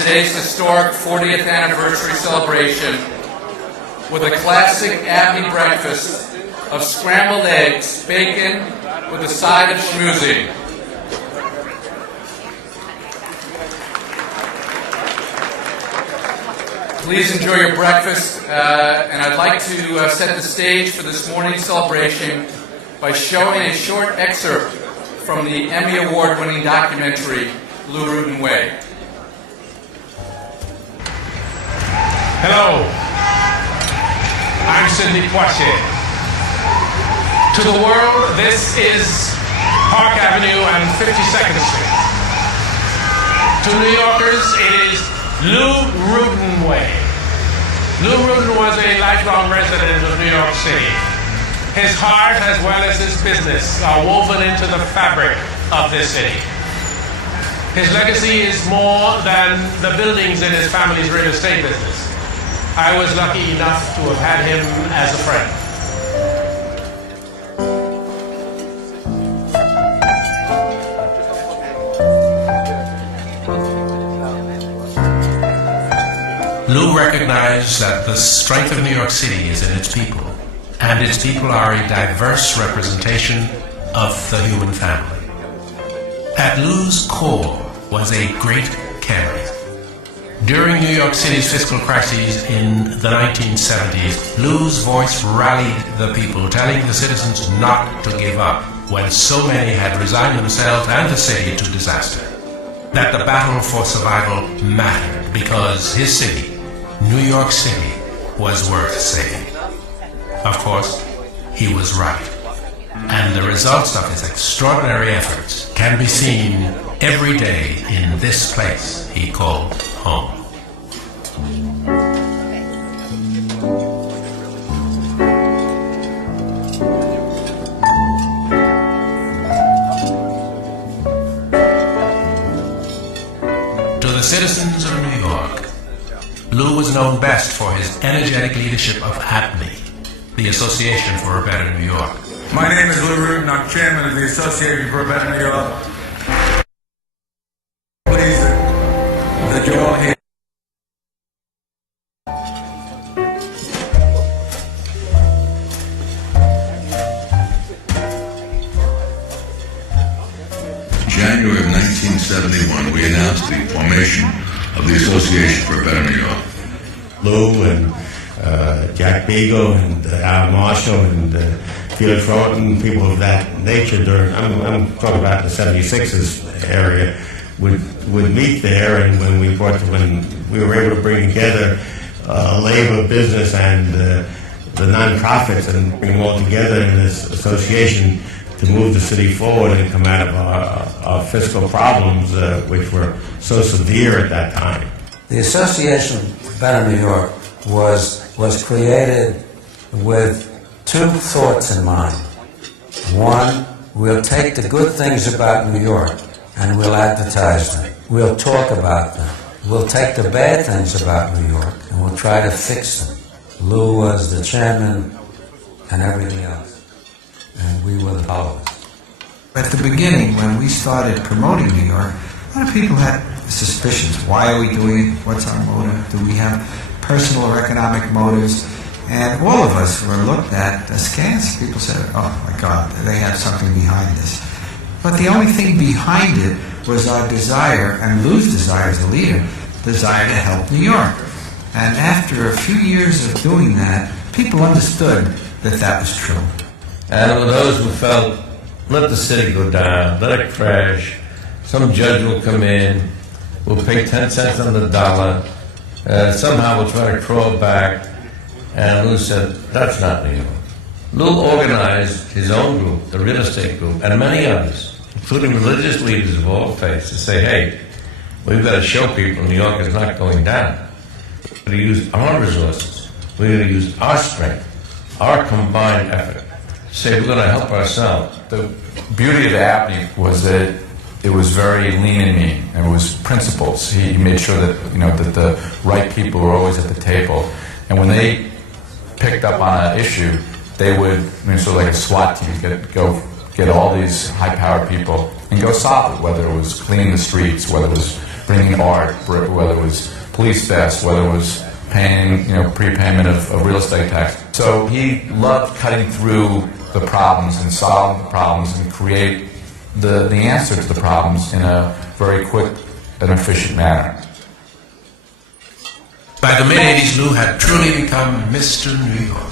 today's historic 40th anniversary celebration with a classic ABNY breakfast of scrambled eggs, bacon, with a side of schmoozing. Please enjoy your breakfast, and I'd like to set the stage for this morning's celebration by showing a short excerpt from the Emmy Award-winning documentary, Blue Route and Way. Hello, I'm Sidney Poitier. To the world, this is Park Avenue and 52nd Street. To New Yorkers, it is Lou Rudin Way. Lou Rudin was a lifelong resident of New York City. His heart, as well as his business, are woven into the fabric of this city. His legacy is more than the buildings in his family's real estate business. I was lucky enough to have had him as a friend. Lou recognized that the strength of New York City is in its people, and its people are a diverse representation of the human family. At Lou's core was a great caring. During New York City's fiscal crises in the 1970s, Lou's voice rallied the people, telling the citizens not to give up when so many had resigned themselves and the city to disaster. That the battle for survival mattered because his city, New York City, was worth saving. Of course, he was right. And the results of his extraordinary efforts can be seen every day in this place he called home. To the citizens of New York, Lou was known best for his energetic leadership of ABNY, the Association for a Better New York. My name is Lou Rudin. I'm chairman of the Association for a Better New York. Please, that you're all here. In January of 1971, we announced the formation of the Association for a Better New York. Lou and Jack Beagle and Al Marshall and Felix Roten, people of that nature during, I'm talking about the 76ers area, would meet there, and when we were able to bring together labor, business, and the nonprofits and bring them all together in this association to move the city forward and come out of our fiscal problems, which were so severe at that time. The Association for Better New York was created with two thoughts in mind. One, we'll take the good things about New York and we'll advertise them. We'll talk about them. We'll take the bad things about New York and we'll try to fix them. Lou was the chairman and everything else, and we were the followers. At the beginning, when we started promoting New York, a lot of people had suspicions. Why are we doing it? What's our motive? Do we have personal or economic motives? And all of us were looked at askance. People said, oh my God, they have something behind this. But the only thing behind it was our desire, and Lou's desire as a leader, desire to help New York. And after a few years of doing that, people understood that that was true. And for those who felt, let the city go down, let it crash, some judge will come in, we'll pay 10 cents on the dollar, somehow we'll try to crawl back. And Lou said, that's not New York. Lou organized his own group, the real estate group, and many others, including religious leaders of all faiths, to say, hey, we've got to show people New York is not going down. We're going to use our resources. We're going to use our strength, our combined effort. Say we're going to help ourselves. The beauty of ABNY was that it was very lean and mean, and it was principles. He made sure that that the right people were always at the table, and when they picked up on an issue, they would, sort of like a SWAT team, get all these high-powered people and go solve it, whether it was cleaning the streets, whether it was bringing art, whether it was police vests, whether it was paying, prepayment of real estate tax. So he loved cutting through the problems and solving the problems and create the answer to the problems in a very quick and efficient manner. By the mid-'80s, Lou had truly become Mr. New York.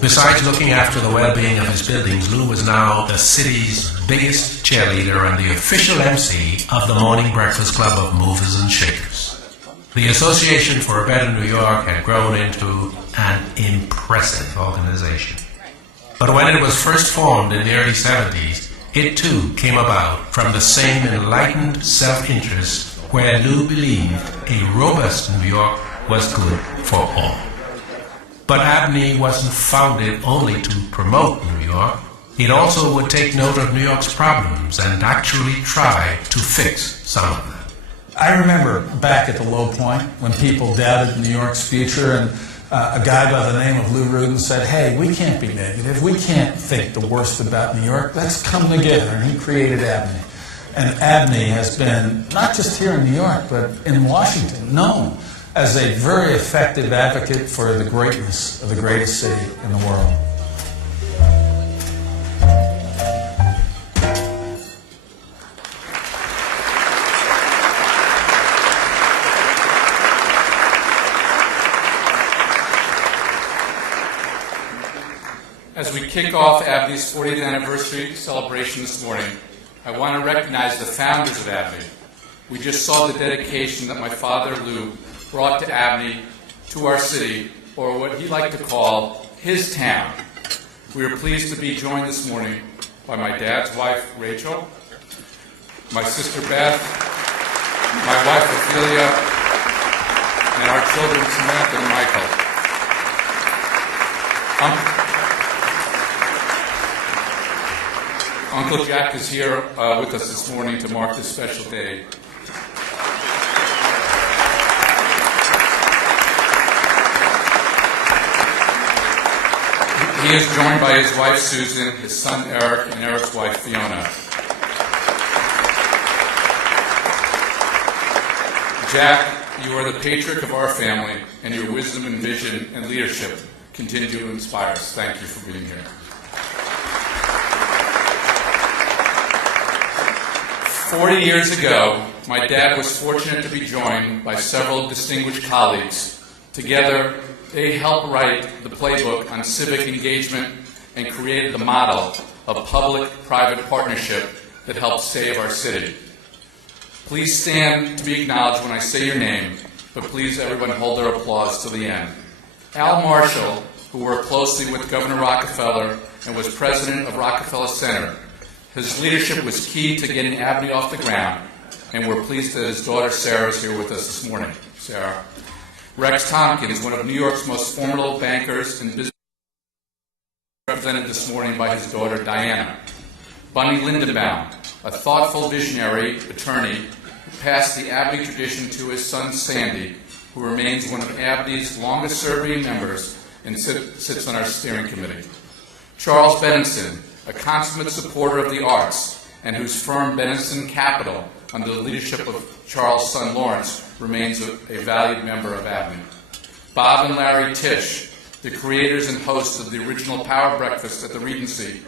Besides looking after the well-being of his buildings, Lou was now the city's biggest cheerleader and the official MC of the Morning Breakfast Club of Movers and Shakers. The Association for a Better New York had grown into an impressive organization. But when it was first formed in the early 70s, it too came about from the same enlightened self-interest where Lou believed a robust New York was good for all. But ABNY wasn't founded only to promote New York. It also would take note of New York's problems and actually try to fix some of them. I remember back at the low point when people doubted New York's future, and a guy by the name of Lou Rudin said, hey, we can't be negative. We can't think the worst about New York. Let's come together. And he created ABNY. And ABNY has been, not just here in New York, but in Washington, known as a very effective advocate for the greatness of the greatest city in the world. As we kick off ABNY's 40th anniversary celebration this morning, I want to recognize the founders of ABNY. We just saw the dedication that my father, Lou, brought to ABNY, to our city, or what he liked to call his town. We are pleased to be joined this morning by my dad's wife, Rachel, my sister, Beth, my wife, Ophelia, and our children, Samantha and Michael. Uncle Jack is here with us this morning to mark this special day. He is joined by his wife, Susan, his son, Eric, and Eric's wife, Fiona. Jack, you are the patriarch of our family, and your wisdom and vision and leadership continue to inspire us. Thank you for being here. 40 years ago, my dad was fortunate to be joined by several distinguished colleagues. Together, they helped write the playbook on civic engagement and created the model of public-private partnership that helped save our city. Please stand to be acknowledged when I say your name, but please everyone hold their applause to the end. Al Marshall, who worked closely with Governor Rockefeller and was president of Rockefeller Center. His leadership was key to getting ABNY off the ground, and we're pleased that his daughter Sarah is here with us this morning. Sarah. Rex Tompkins, one of New York's most formidable bankers and business, represented this morning by his daughter Diana. Bunny Lindenbaum, a thoughtful visionary attorney who passed the ABNY tradition to his son Sandy, who remains one of ABNY's longest-serving members and sits on our steering committee. Charles Benenson, a consummate supporter of the arts, and whose firm Benenson Capital, under the leadership of Charles' son Lawrence, remains a valued member of ABNY. Bob and Larry Tisch, the creators and hosts of the original Power Breakfast at the Regency.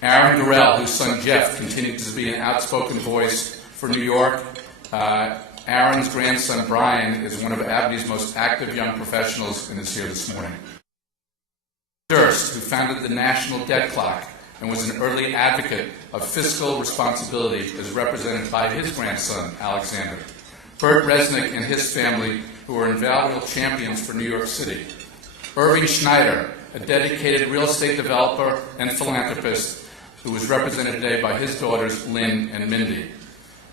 Aaron Durrell, whose son Jeff continues to be an outspoken voice for New York. Aaron's grandson Brian is one of ABNY's most active young professionals and is here this morning. Durst, who founded the National Debt Clock and was an early advocate of fiscal responsibility, is represented by his grandson, Alexander. Bert Resnick and his family, who are invaluable champions for New York City. Irving Schneider, a dedicated real estate developer and philanthropist, who is represented today by his daughters, Lynn and Mindy.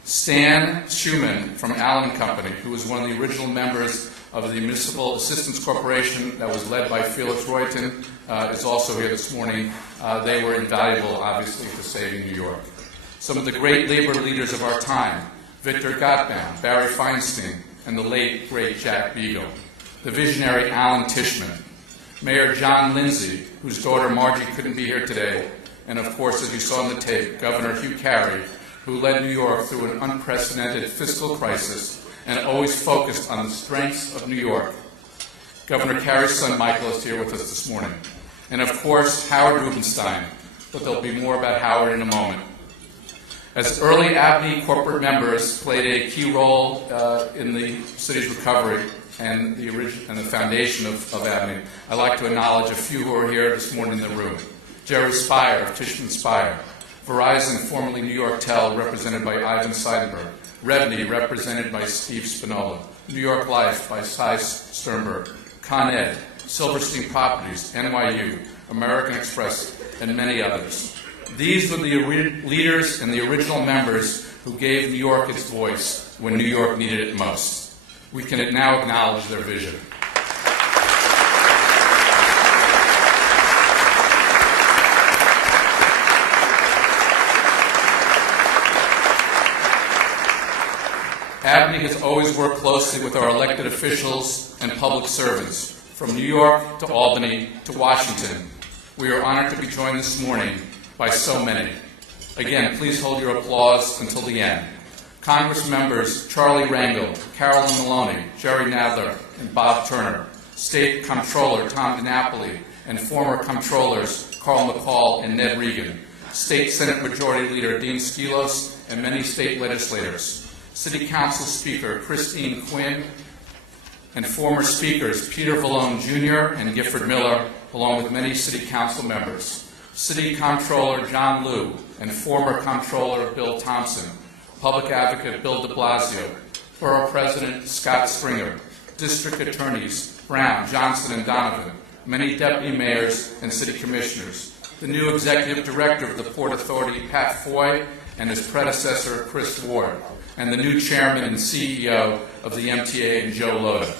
Stan Schumann from Allen Company, who was one of the original members of the Municipal Assistance Corporation that was led by Felix Royton, is also here this morning. They were invaluable, obviously, for saving New York. Some of the great labor leaders of our time, Victor Gottbaum, Barry Feinstein, and the late, great Jack Beagle. The visionary Alan Tishman. Mayor John Lindsay, whose daughter Margie couldn't be here today, and of course, as you saw on the tape, Governor Hugh Carey, who led New York through an unprecedented fiscal crisis and always focused on the strengths of New York. Governor Carey's son Michael is here with us this morning. And of course, Howard Rubenstein, but there'll be more about Howard in a moment. As early ABNY corporate members played a key role in the city's recovery and the foundation of ABNY, I'd like to acknowledge a few who are here this morning in the room. Jerry Spire of Tishman Spire, Verizon, formerly New York Tel, represented by Ivan Seidenberg, Revney, represented by Steve Spinola, New York Life by Cy Sternberg, Con Ed, Silverstein Properties, NYU, American Express, and many others. These were the leaders and the original members who gave New York its voice when New York needed it most. We can now acknowledge their vision. ABNY has always worked closely with our elected officials and public servants, from New York to Albany to Washington. We are honored to be joined this morning by so many. Again, please hold your applause until the end. Congress members Charlie Rangel, Carolyn Maloney, Jerry Nadler, and Bob Turner, State Comptroller Tom DiNapoli, and former Comptrollers Carl McCall and Ned Regan, State Senate Majority Leader Dean Skilos, and many state legislators, City Council Speaker Christine Quinn, and former speakers Peter Vallone Jr. and Gifford Miller, along with many City Council members, City Comptroller John Liu, and former Comptroller Bill Thompson, Public Advocate Bill de Blasio, Borough President Scott Stringer, District Attorneys Brown, Johnson, and Donovan, many Deputy Mayors and City Commissioners, the new Executive Director of the Port Authority, Pat Foy, and his predecessor, Chris Ward, and the new Chairman and CEO of the MTA, Joe Loda,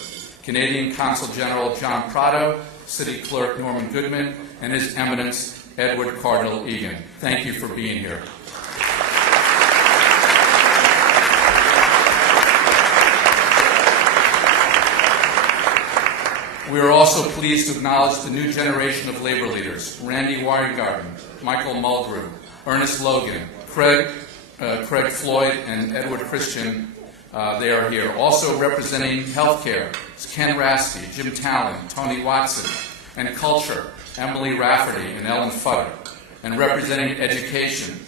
Canadian Consul General John Prado, City Clerk Norman Goodman, and His Eminence Edward Cardinal Egan. Thank you for being here. We are also pleased to acknowledge the new generation of labor leaders, Randy Weingarten, Michael Mulgrew, Ernest Logan, Craig Floyd, and Edward Christian. They are here. Also representing healthcare, Ken Rasky, Jim Talon, Tony Watson, and culture, Emily Rafferty and Ellen Futter. And representing education,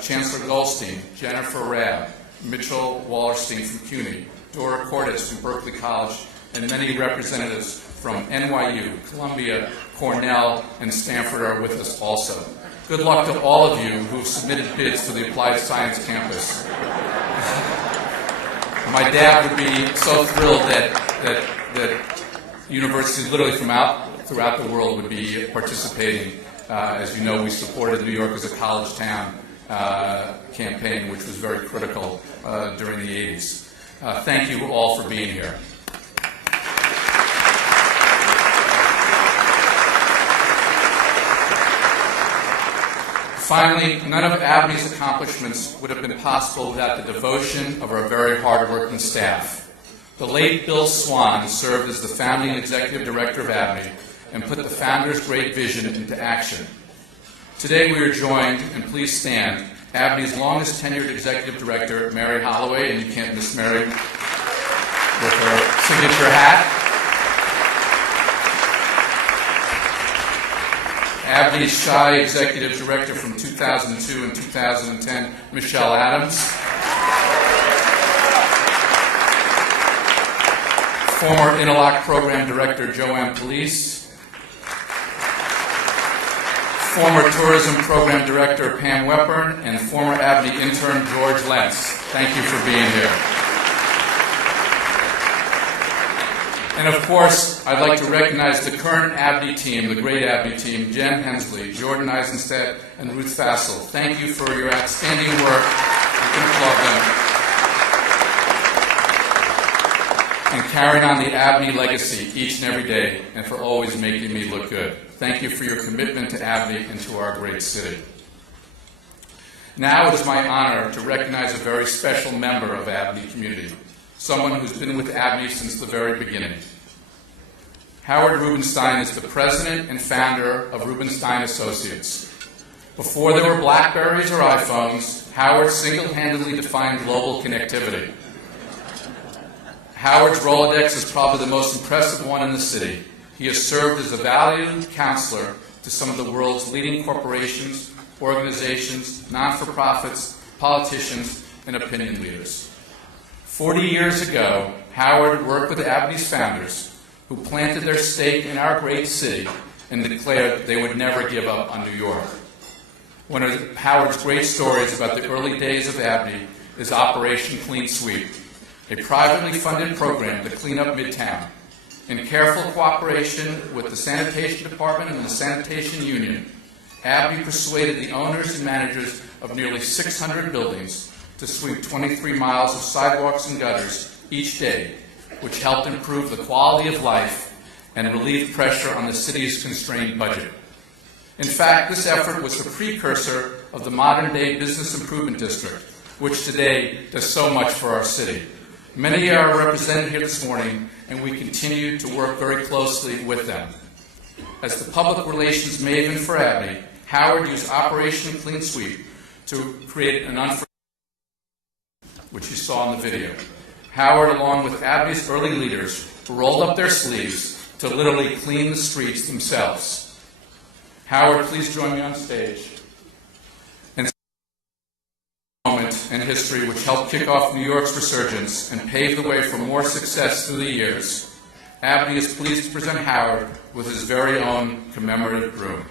Chancellor Goldstein, Jennifer Rabb, Mitchell Wallerstein from CUNY, Dora Cordes from Berkeley College, and many representatives from NYU, Columbia, Cornell, and Stanford are with us also. Good luck to all of you who have submitted bids for the Applied Science Campus. My dad would be so thrilled that universities literally from throughout the world would be participating. As you know, we supported New York as a college town campaign, which was very critical during the 80s. Thank you all for being here. Finally, none of ABNY's accomplishments would have been possible without the devotion of our very hard-working staff. The late Bill Swan served as the founding executive director of ABNY and put the founder's great vision into action. Today we are joined, and please stand, ABNY's longest tenured executive director, Mary Holloway, and you can't miss Mary with her signature hat. ABNY's shy executive director from 2002 and 2010, Michelle Adams. Former Interlock Program Director, Joanne Police. Former Tourism Program Director, Pam Wepburn, and former ABNY intern, George Lentz. Thank you for being here. And of course, I'd like to recognize the current ABNY team, the great ABNY team, Jen Hensley, Jordan Eisenstadt, and Ruth Fassel. Thank you for your outstanding work. You can applaud them. And carrying on the ABNY legacy each and every day, and for always making me look good. Thank you for your commitment to ABNY and to our great city. Now it is my honor to recognize a very special member of ABNY community, someone who's been with ABNY since the very beginning. Howard Rubenstein is the president and founder of Rubenstein Associates. Before there were Blackberries or iPhones, Howard single-handedly defined global connectivity. Howard's Rolodex is probably the most impressive one in the city. He has served as a valued counselor to some of the world's leading corporations, organizations, non-for-profits, politicians, and opinion leaders. 40 years ago, Howard worked with ABNY's founders, who planted their stake in our great city and declared they would never give up on New York. One of Howard's great stories about the early days of ABNY is Operation Clean Sweep, a privately funded program to clean up Midtown. In careful cooperation with the Sanitation Department and the Sanitation Union, ABNY persuaded the owners and managers of nearly 600 buildings to sweep 23 miles of sidewalks and gutters each day, which helped improve the quality of life and relieve pressure on the city's constrained budget. In fact, this effort was the precursor of the modern-day Business Improvement District, which today does so much for our city. Many are represented here this morning, and we continue to work very closely with them. As the public relations maven for ABNY, Howard used Operation Clean Sweep to create an unforgettable, which you saw in the video. Howard, along with ABNY's early leaders, rolled up their sleeves to literally clean the streets themselves. Howard, please join me on stage. And moment in history which helped kick off New York's resurgence and pave the way for more success through the years. ABNY is pleased to present Howard with his very own commemorative broom.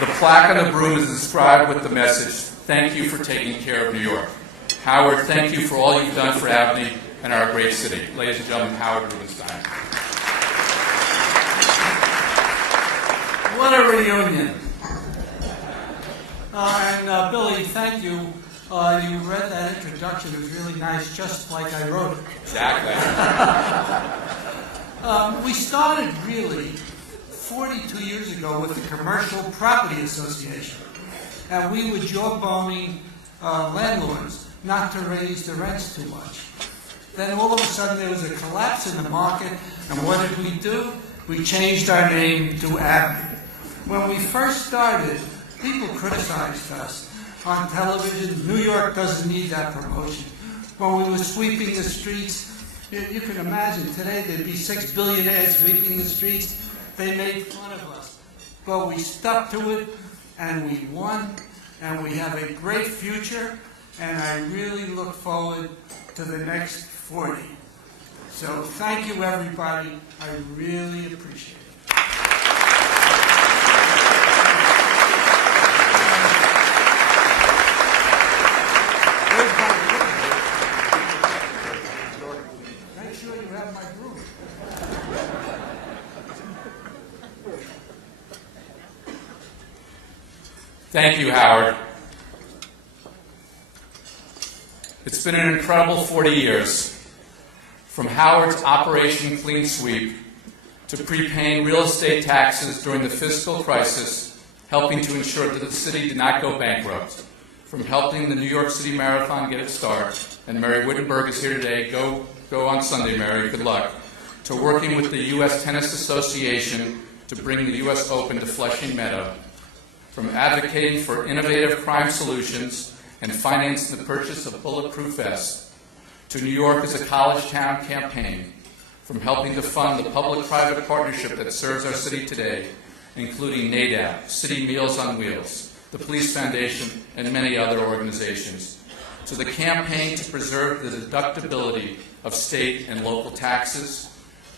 The plaque on the broom is inscribed with the message, "Thank you for taking care of New York." Howard, thank you for all you've done for ABNY and our great city. Ladies and gentlemen, Howard Rubenstein. What a reunion. And Billy, thank you. You read that introduction. It was really nice, just like I wrote it. Exactly. We started really 42 years ago with the Commercial Property Association. And we were jawboning landlords not to raise the rents too much. Then all of a sudden there was a collapse in the market, and what did we do? We changed our name to ABNY. When we first started, people criticized us on television. New York doesn't need that promotion. When we were sweeping the streets, you can imagine today there'd be 6 billionaires sweeping the streets. They made fun of us. But we stuck to it, and we won, and we have a great future, and I really look forward to the next 40. So thank you, everybody. I really appreciate it. Make sure you have my broom. Thank you, Howard. It's been an incredible 40 years. From Howard's Operation Clean Sweep to prepaying real estate taxes during the fiscal crisis, helping to ensure that the city did not go bankrupt. From helping the New York City Marathon get its start, and Mary Wittenberg is here today. Go on Sunday, Mary. Good luck. To working with the U.S. Tennis Association to bring the U.S. Open to Flushing Meadow. From advocating for innovative crime solutions and financing the purchase of bulletproof vests, to New York as a college town campaign, from helping to fund the public-private partnership that serves our city today, including NADAP, City Meals on Wheels, the Police Foundation, and many other organizations, to the campaign to preserve the deductibility of state and local taxes,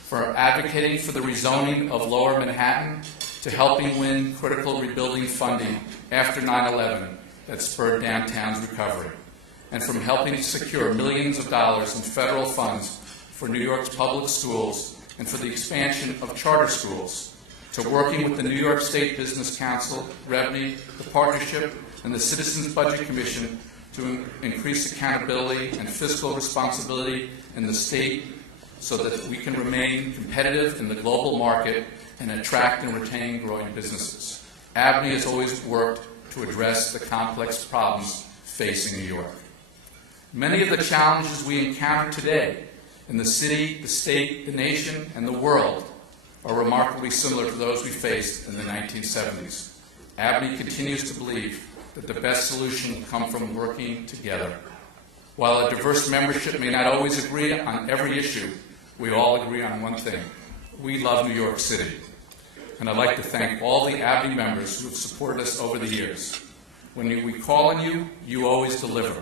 for advocating for the rezoning of Lower Manhattan, to helping win critical rebuilding funding after 9/11 that spurred downtown's recovery, and from helping to secure millions of dollars in federal funds for New York's public schools and for the expansion of charter schools, to working with the New York State Business Council, Revenue, the Partnership, and the Citizens Budget Commission to increase accountability and fiscal responsibility in the state so that we can remain competitive in the global market and attract and retain growing businesses. ABNY has always worked to address the complex problems facing New York. Many of the challenges we encounter today in the city, the state, the nation, and the world are remarkably similar to those we faced in the 1970s. ABNY continues to believe that the best solution will come from working together. While a diverse membership may not always agree on every issue, we all agree on one thing. We love New York City. And I'd like to thank all the ABNY members who have supported us over the years. When we call on you, you always deliver.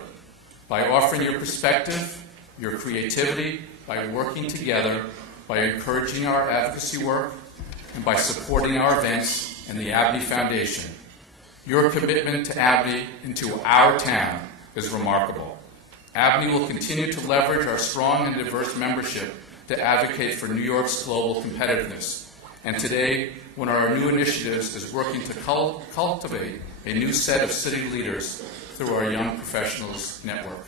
By offering your perspective, your creativity, by working together, by encouraging our advocacy work, and by supporting our events and the ABNY Foundation. Your commitment to ABNY and to our town is remarkable. ABNY will continue to leverage our strong and diverse membership to advocate for New York's global competitiveness. And today, one of our new initiatives is working to cultivate a new set of city leaders through our Young Professionals Network.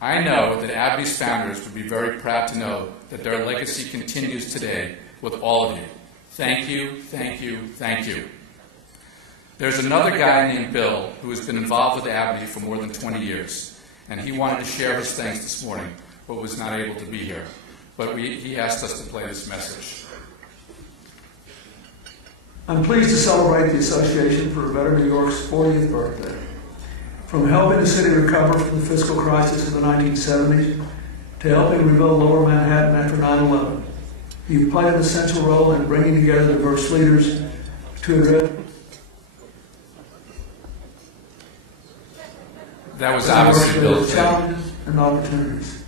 I know that ABNY's founders would be very proud to know that their legacy continues today with all of you. Thank you, thank you, thank you. There's another guy named Bill who has been involved with ABNY for more than 20 years, and he wanted to share his thanks this morning, but was not able to be here. But he asked us to play this message. I'm pleased to celebrate the Association for a Better New York's 40th birthday. From helping the city recover from the fiscal crisis of the 1970s to helping rebuild Lower Manhattan after 9/11, you've played an essential role in bringing together diverse leaders to address. That was obviously Bill's challenges and opportunities.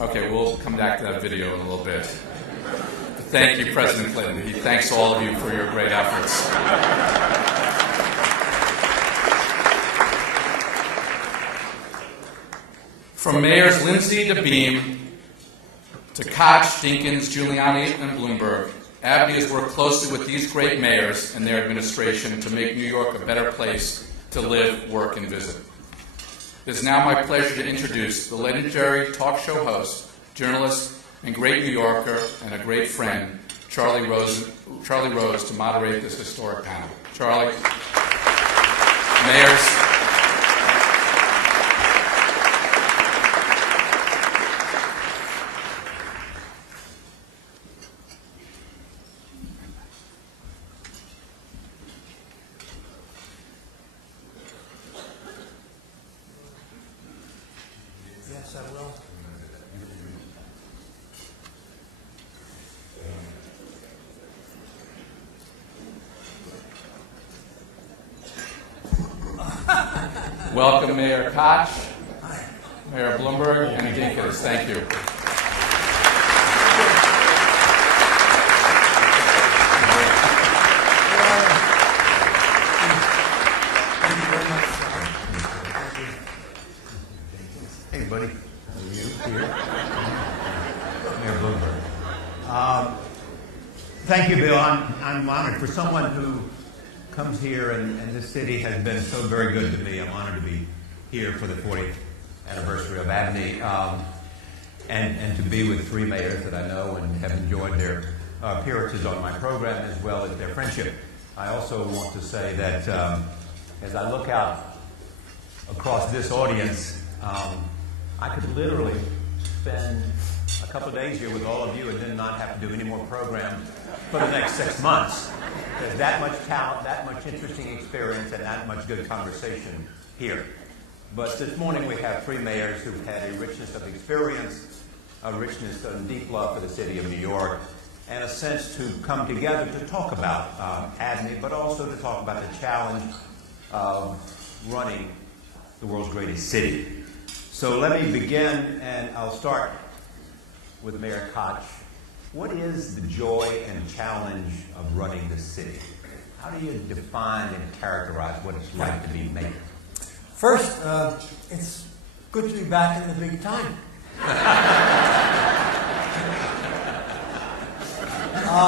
Okay, we'll come back to that video in a little bit. Thank you, President Clinton. He thanks all of you for your great efforts. From Mayors Lindsay to Beam, to Koch, Dinkins, Giuliani, and Bloomberg, ABNY has worked closely with these great mayors and their administration to make New York a better place to live, work, and visit. It is now my pleasure to introduce the legendary talk show host, journalist, and great New Yorker, and a great friend, Charlie Rose, to moderate this historic panel. Charlie, mayors. Yes, I will. Welcome, Mayor Koch, Mayor Bloomberg, and Dinkins. Thank you. Hey, buddy. How are you? Here. Mayor Bloomberg. Thank you, Bill. I'm honored. For someone who comes here, and this city has been so very good to me, I'm honored to be here for the 40th anniversary of ABNY, and to be with three mayors that I know and have enjoyed their appearances on my program as well as their friendship. I also want to say that as I look out across this audience, I could literally spend a couple of days here with all of you and then not have to do any more programs for the next 6 months. There's that much talent, that much interesting experience, and that much good conversation here. But this morning we have three mayors who've had a richness of experience, a richness of deep love for the city of New York, and a sense to come together to talk about ABNY, but also to talk about the challenge of running the world's greatest city. So let me begin, and I'll start with Mayor Koch. What is the joy and challenge of running the city? How do you define and characterize what it's like to be mayor? First, it's good to be back in the big time. We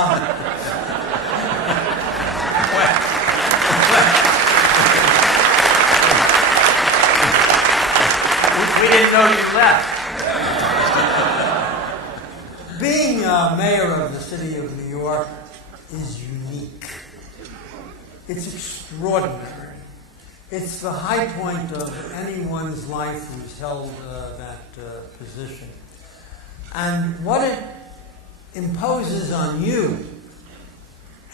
didn't know you left. Being mayor of the city of New York is unique. It's extraordinary. It's the high point of anyone's life who's held that position. And what it imposes on you,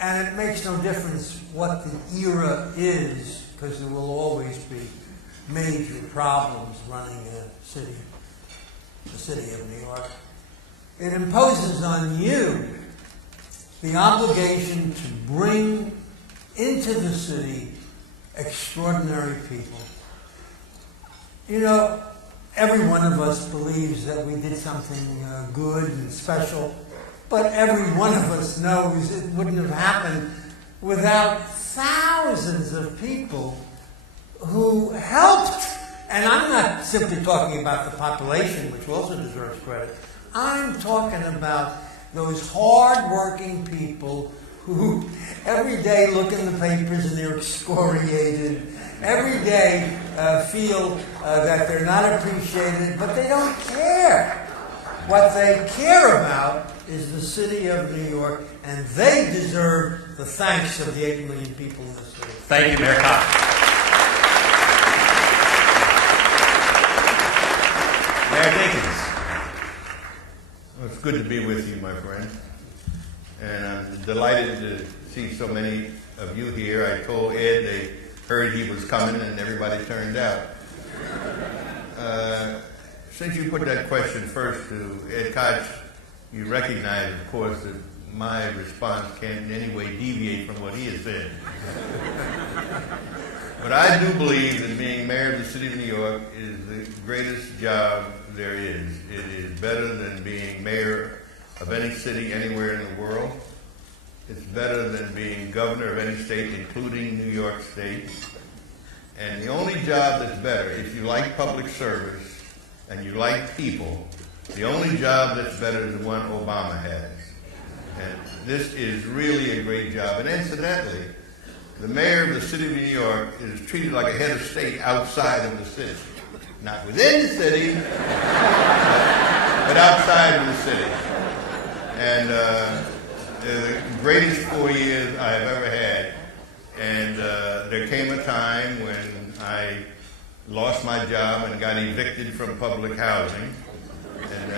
and it makes no difference what the era is, because there will always be major problems running the city of New York. It imposes on you the obligation to bring into the city extraordinary people. You know, every one of us believes that we did something good and special, but every one of us knows it wouldn't have happened without thousands of people who helped. And I'm not simply talking about the population, which also deserves credit. I'm talking about those hard-working people who every day look in the papers and they're excoriated, every day feel that they're not appreciated, but they don't care. What they care about is the city of New York, and they deserve the thanks of the 8 million people in the city. Thank you, Mayor Koch. Mayor Dinkins. Well, it's good to be with you, my friend. And I'm delighted to see so many of you here. I told Ed they heard he was coming and everybody turned out. Since you put that question first to Ed Koch, you recognize, of course, that my response can't in any way deviate from what he has said. But I do believe that being mayor of the city of New York is the greatest job there is. It is better than being mayor of any city anywhere in the world. It's better than being governor of any state, including New York State. And the only job that's better, if you like public service and you like people, the only job that's better is the one Obama has. And this is really a great job. And incidentally, the mayor of the city of New York is treated like a head of state outside of the city. Not within the city, but outside of the city. And the greatest 4 years I have ever had. And there came a time when I lost my job and got evicted from public housing. And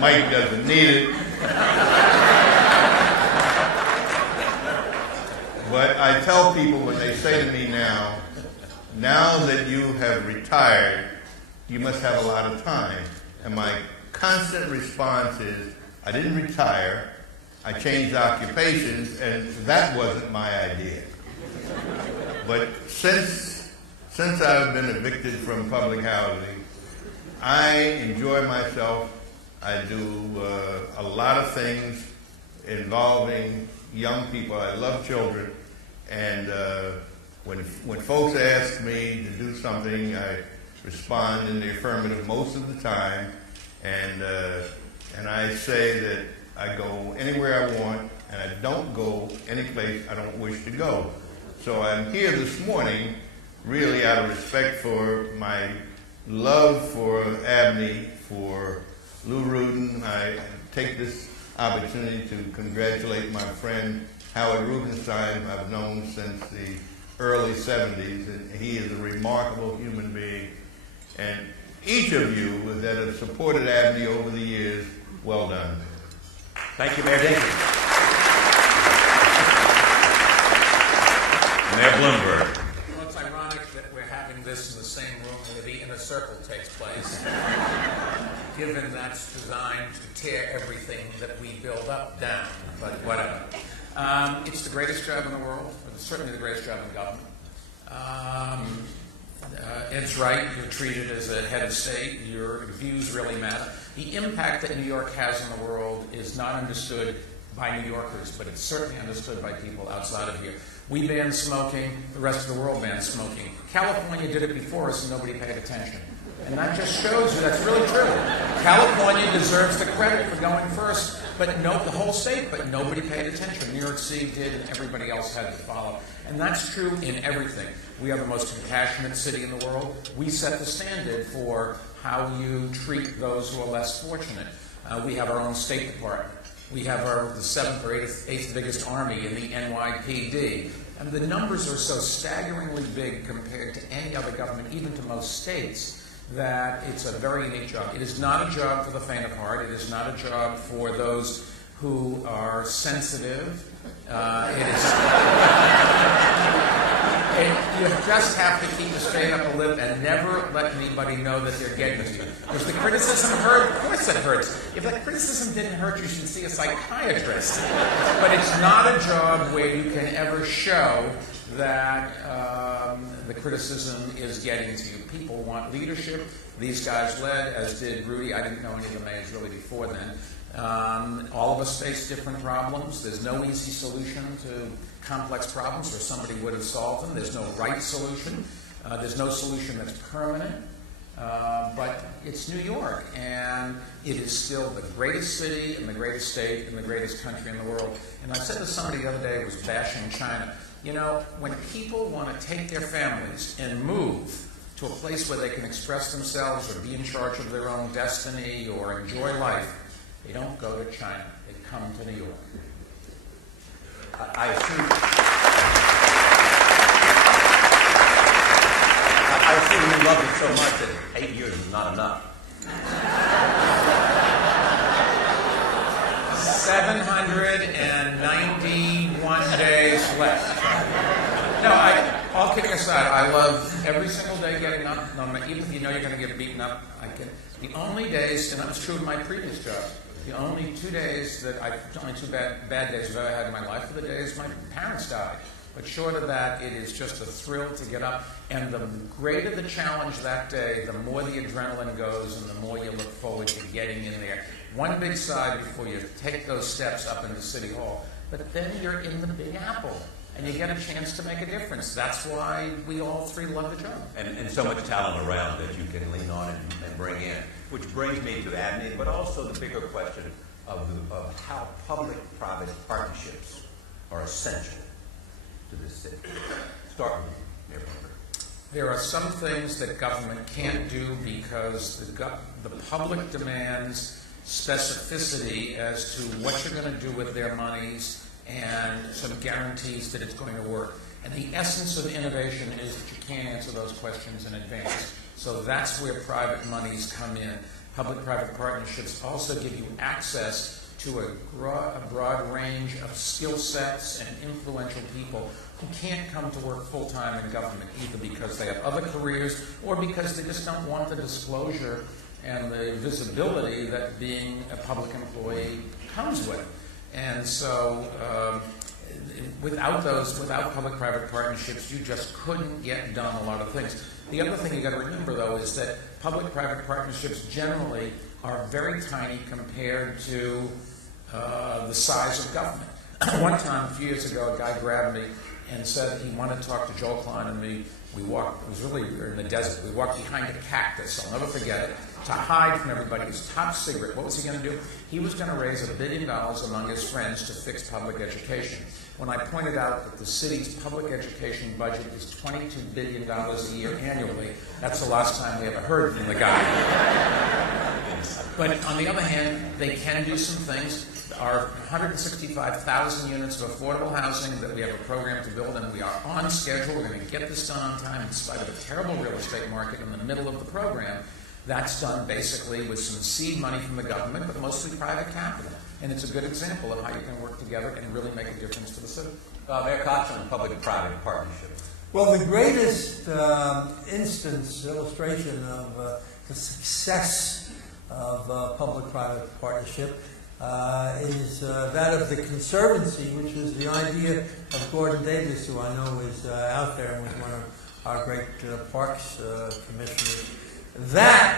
Mike doesn't need it. But I tell people when they say to me now that you have retired, you must have a lot of time. And my constant response is, I didn't retire, I changed occupations, and that wasn't my idea. But since I've been evicted from public housing, I enjoy myself. I do a lot of things involving young people. I love children. And when folks ask me to do something, I respond in the affirmative most of the time. And I say that I go anywhere I want, and I don't go any place I don't wish to go. So I'm here this morning really out of respect for my love for ABNY, for Lou Rudin. I take this opportunity to congratulate my friend Howard Rubenstein, who I've known since the early 70s, and he is a remarkable human being. And each of you that have supported ABNY over the years, well done. Thank you, Mayor Dinkins. Mayor Bloomberg. Well, it's ironic that we're having this in the same room where the inner circle takes place, given that's designed to tear everything that we build up down, but whatever. It's the greatest job in the world, but it's certainly the greatest job in government. Ed's right, you're treated as a head of state, your views really matter. The impact that New York has in the world is not understood by New Yorkers, but it's certainly understood by people outside of here. We banned smoking, the rest of the world banned smoking. California did it before us and nobody paid attention. And that just shows you that's really true. California deserves the credit for going first. But no, the whole state, but nobody paid attention. New York City did, and everybody else had to follow. And that's true in everything. We are the most compassionate city in the world. We set the standard for how you treat those who are less fortunate. We have our own State Department. We have the 7th or 8th biggest army in the NYPD. And the numbers are so staggeringly big compared to any other government, even to most states, that it's a very unique job. It is not a job for the faint of heart. It is not a job for those who are sensitive. You just have to keep a straight upper lip and never let anybody know that they're getting to you. If the criticism hurt, of course it hurts. If the criticism didn't hurt, you should see a psychiatrist. But it's not a job where you can ever show that the criticism is getting to you. People want leadership. These guys led, as did Rudy. I didn't know any of the mayors really before then. All of us face different problems. There's no easy solution to complex problems, or somebody would have solved them. There's no right solution. There's no solution that's permanent. But it's New York, and it is still the greatest city and the greatest state and the greatest country in the world. And I said to somebody the other day who was bashing China, you know, when people want to take their families and move to a place where they can express themselves or be in charge of their own destiny or enjoy life, they don't go to China. They come to New York. I assume you love it so much that 8 years is not enough. 791 days left. No, all kidding aside, I love every single day getting up. Even if you know you're going to get beaten up, the only days, and that was true in my previous job, the only 2 days only two bad days I've ever had in my life are the days my parents died. But short of that, it is just a thrill to get up. And the greater the challenge that day, the more the adrenaline goes and the more you look forward to getting in there. One big sigh before you take those steps up into City Hall. But then you're in the Big Apple, and you get a chance to make a difference. That's why we all three love the job. And so much talent around that you can lean on and bring in. Which brings me to ABNY, but also the bigger question of how public-private partnerships are essential to this city. Start with Mayor Bloomberg. There are some things that government can't do because the public demands specificity as to what you're going to do with their monies and some guarantees that it's going to work. And the essence of innovation is that you can't answer those questions in advance. So that's where private monies come in. Public-private partnerships also give you access to a broad range of skill sets and influential people who can't come to work full-time in government, either because they have other careers or because they just don't want the disclosure and the visibility that being a public employee comes with. And so without public-private partnerships, you just couldn't get done a lot of things. The other thing you've got to remember, though, is that public-private partnerships generally are very tiny compared to the size of government. One time, a few years ago, a guy grabbed me and said he wanted to talk to Joel Klein and me. We walked, we were in the desert. We walked behind a cactus, I'll never forget it, to hide from everybody. His top secret, what was he going to do? He was going to raise $1 billion among his friends to fix public education. When I pointed out that the city's public education budget is $22 billion a year annually, that's the last time we ever heard from the guy. But on the other hand, they can do some things. Our 165,000 units of affordable housing that we have a program to build, and we are on schedule. We're going to get this done on time in spite of a terrible real estate market in the middle of the program. That's done basically with some seed money from the government, but mostly private capital. And it's a good example of how you can work together and really make a difference to the city. Mayor Koch on public-private partnerships. Well, the greatest illustration of the success of public-private partnership is that of the Conservancy, which was the idea of Gordon Davis, who I know is out there and was one of our great parks commissioners. That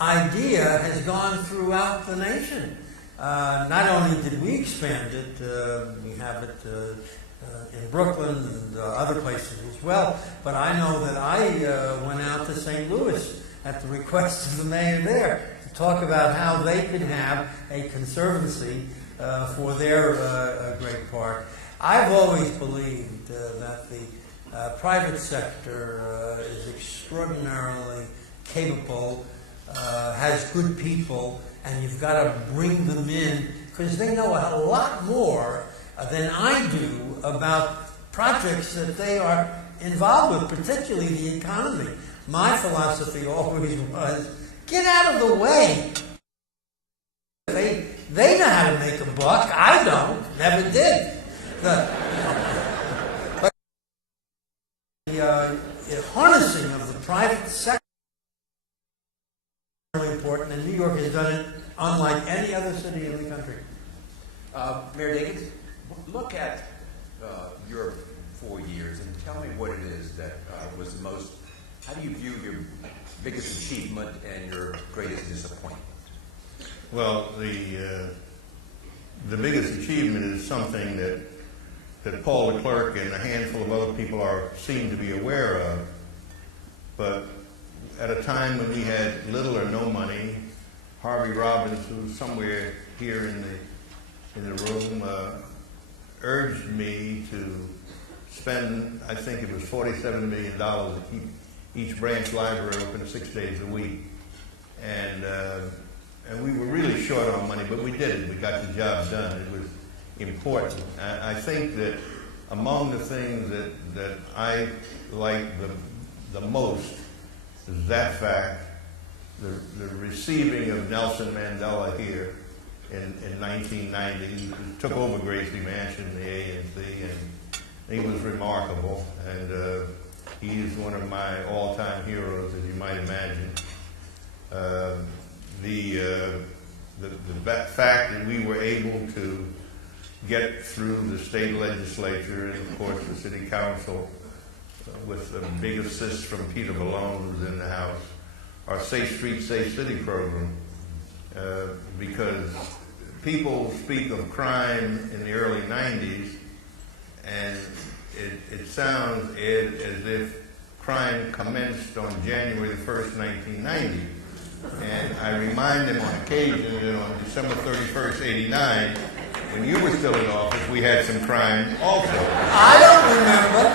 idea has gone throughout the nation. Not only did we expand it, we have it in Brooklyn and other places as well, but I know that I went out to St. Louis at the request of the mayor there to talk about how they could have a conservancy for their great part. I've always believed that the private sector is extraordinarily capable, has good people, and you've got to bring them in because they know a lot more than I do about projects that they are involved with, particularly the economy. My philosophy always was, get out of the way. They know how to make a buck. I don't. Never did. But the harnessing of the private sector is really important, and New York has done it unlike any other city in the country. Mayor Dinkins, look at your 4 years and tell me what it is that was the most, how do you view your biggest achievement and your greatest disappointment? Well, the biggest achievement is something that Paul the clerk and a handful of other people seem to be aware of. But at a time when we had little or no money, Harvey Robbins, who's somewhere here in the room, urged me to spend, I think it was $47 million to keep each branch library open 6 days a week. And we were really short on money, but we did it. We got the job done. It was important. I think that among the things that I like the most is that fact, the receiving of Nelson Mandela here in 1990. He took over Gracie Mansion, the ANC, and he was remarkable. And he's one of my all-time heroes, as you might imagine. The fact that we were able to get through the state legislature and, of course, the city council with a big assist from Peter Malone, who's in the House, our Safe Street, Safe City program, because people speak of crime in the early 90s, and it sounds as if crime commenced on January the 1st, 1990. And I remind them on occasion that on December 31st, 89, when you were still in office, we had some crime also. I don't remember.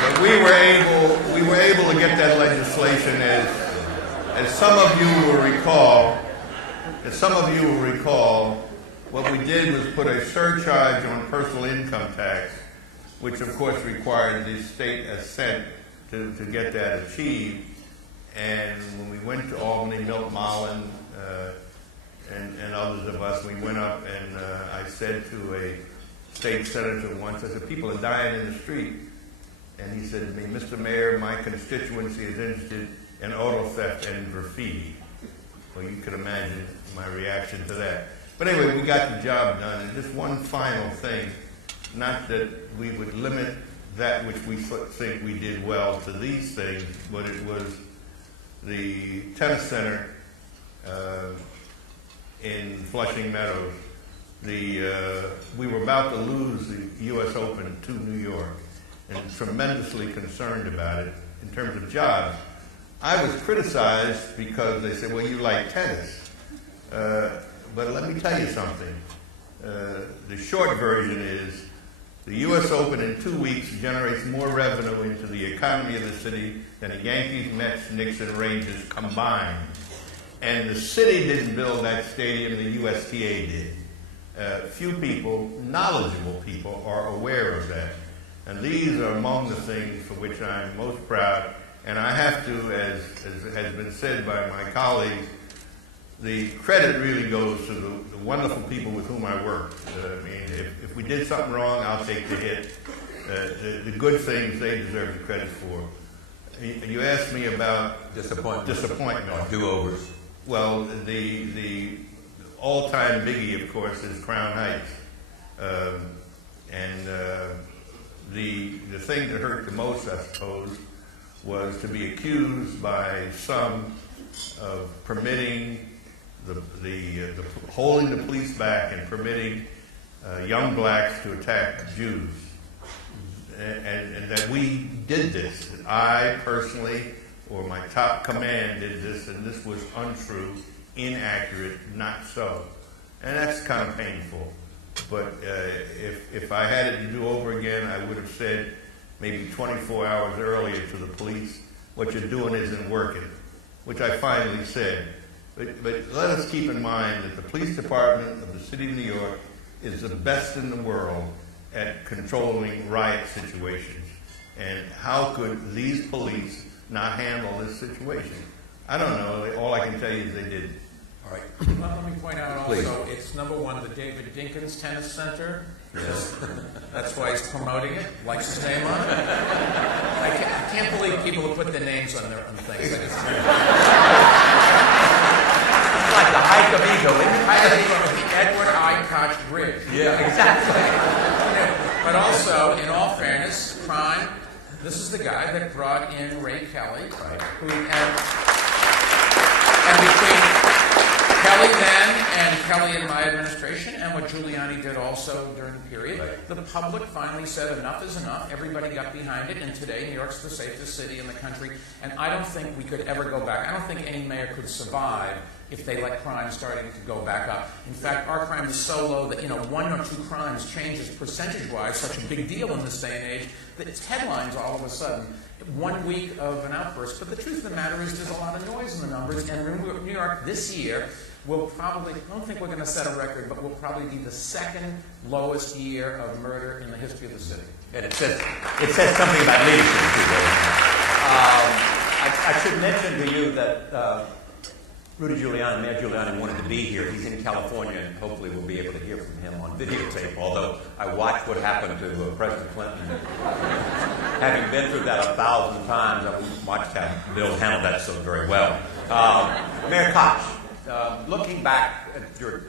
But we were able to get that legislation, as some of you will recall, what we did was put a surcharge on personal income tax, which of course required the state assent to get that achieved. And when we went to Albany, Milt Mullen, and others of us, we went up and I said to a state senator once, I said, people are dying in the street. And he said to me, Mr. Mayor, my constituency is interested in auto theft and graffiti. Well, you could imagine my reaction to that. But anyway, we got the job done. And just one final thing, not that we would limit that which we think we did well to these things, but it was the tennis center in Flushing Meadows. We were about to lose the U.S. Open to New York, and tremendously concerned about it in terms of jobs. I was criticized because they said, well, you like tennis. But let me tell you something. The short version is the U.S. Open in 2 weeks generates more revenue into the economy of the city than the Yankees, Mets, Knicks, and Rangers combined. And the city didn't build that stadium, the USTA did. Few people, knowledgeable people, are aware of that. And these are among the things for which I'm most proud. And I have to, as has been said by my colleagues, the credit really goes to the wonderful people with whom I work. I mean, if we did something wrong, I'll take the hit. The good things they deserve the credit for. You asked me about disappointment. Do-overs. Well, the all-time biggie, of course, is Crown Heights. The thing that hurt the most, I suppose, was to be accused by some of permitting holding the police back and permitting young blacks to attack Jews, and that we did this. I personally, or my top command, did this, and this was untrue. inaccurate, not so. And that's kind of painful. But if I had it to do over again, I would have said maybe 24 hours earlier to the police, what you're doing isn't working, which I finally said. But let us keep in mind that the police department of the city of New York is the best in the world at controlling riot situations. And how could these police not handle this situation? I don't know. All I can tell you is they did. All right. Well, let me point out also, it's number one, the David Dinkins Tennis Center. Yes. That's why he's promoting it, likes his name on it. I can't believe people who put their names on their things. It's like the height of ego, isn't it? Height of ego, the Edward I. Koch Bridge. Yeah, exactly. But also, in all fairness, crime, this is the guy that brought in Ray Kelly, who, and between Kelly then and Kelly in my administration, and what Giuliani did also during the period, the public finally said enough is enough. Everybody got behind it, and today New York's the safest city in the country. And I don't think we could ever go back. I don't think any mayor could survive if they let crime starting to go back up. In fact, our crime is so low that, 1 or 2 crimes changes percentage-wise such a big deal in this day and age that it's headlines all of a sudden. 1 week of an outburst. But the truth of the matter is there's a lot of noise in the numbers. And New York this year will probably, I don't think we're going to set a record, but will probably be the second lowest year of murder in the history of the city. And it says something about leadership, too. I should mention to you that Rudy Giuliani, Mayor Giuliani, wanted to be here. He's in California, and hopefully we'll be able to hear from him on videotape, although I watched what happened to President Clinton. Having been through that 1,000 times, I watched how Bill handled that so very well. Mayor Koch, looking back at your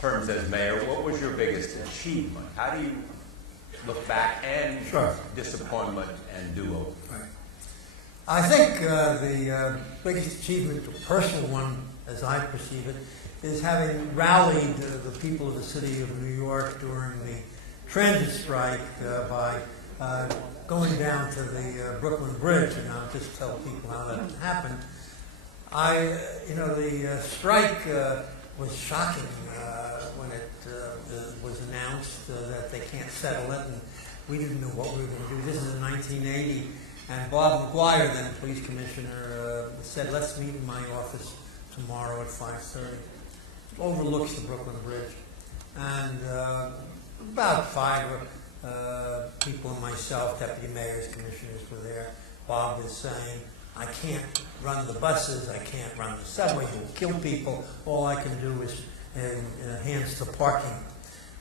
terms as mayor, what was your biggest achievement? How do you look back and disappointment and do-over? I think the biggest achievement, the personal one, as I perceive it, is having rallied the people of the city of New York during the transit strike by going down to the Brooklyn Bridge, and I'll just tell people how that happened. The strike was shocking when it was announced that they can't settle it, and we didn't know what we were going to do. This is in 1980. And Bob McGuire, then police commissioner, said, let's meet in my office tomorrow at 5:30. It overlooks the Brooklyn Bridge. And about 5 people and myself, deputy mayors, commissioners were there. Bob is saying, I can't run the buses, I can't run the subway, you'll kill people. All I can do is enhance the parking.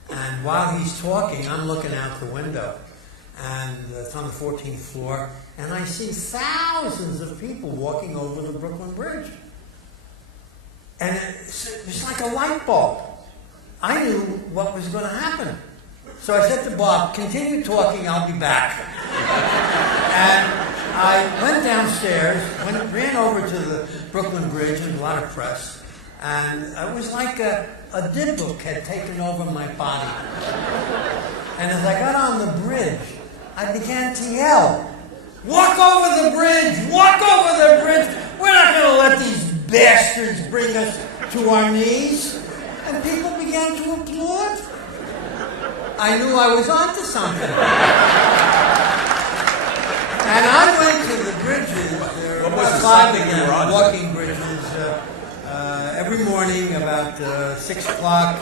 And while he's talking, I'm looking out the window. And it's on the 14th floor, and I see thousands of people walking over the Brooklyn Bridge. And it's like a light bulb. I knew what was going to happen. So I said to Bob, continue talking, I'll be back. And I went downstairs, ran over to the Brooklyn Bridge, and a lot of press, and it was like a diddbook had taken over my body. And as I got on the bridge, I began to yell, walk over the bridge, walk over the bridge. We're not going to let these bastards bring us to our knees. And people began to applaud. I knew I was onto something. And I went to the bridges, there were about 5 of them, walking bridges, every morning about 6 o'clock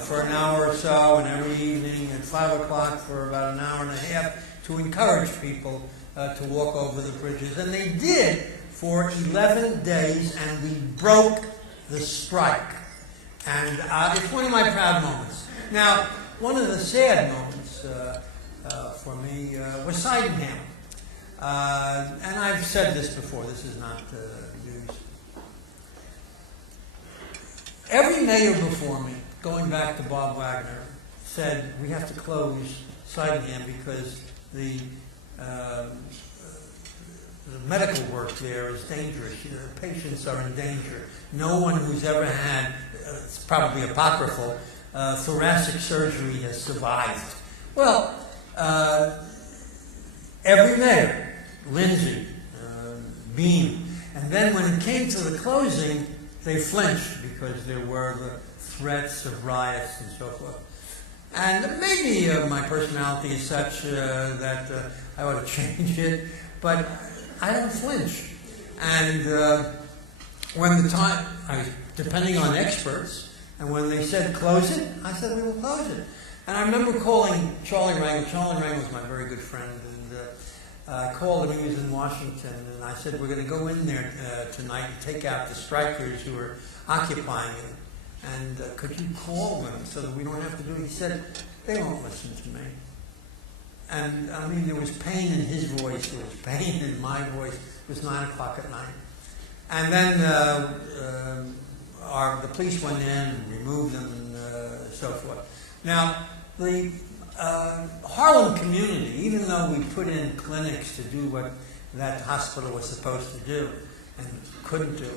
for an hour or so, and every evening at 5 o'clock for about an hour and a half, to encourage people to walk over the bridges. And they did for 11 days, and we broke the strike. And it's one of my proud moments. Now, one of the sad moments for me was Sydenham. And I've said this before, this is not news. Every mayor before me, going back to Bob Wagner, said we have to close Sydenham because the medical work there is dangerous. The patients are in danger. No one who's ever had, it's probably apocryphal, thoracic surgery has survived. Well, every mayor, Lindsay, Beam, and then when it came to the closing, they flinched because there were the threats of riots and so forth. And maybe my personality is such that I ought to change it, but I don't flinch. And when the time, depending on experts, and when they said close it, I said we will close it. And I remember calling Charlie Rangel. Charlie Rangel was my very good friend, and I called him. He was in Washington, and I said, we're going to go in there tonight and take out the strikers who are occupying it. And could you call them so that we don't have to do it? He said, they won't listen to me. And I mean, there was pain in his voice, there was pain in my voice. It was 9 o'clock at night. And then the police went in and removed them and so forth. Now, the Harlem community, even though we put in clinics to do what that hospital was supposed to do and couldn't do,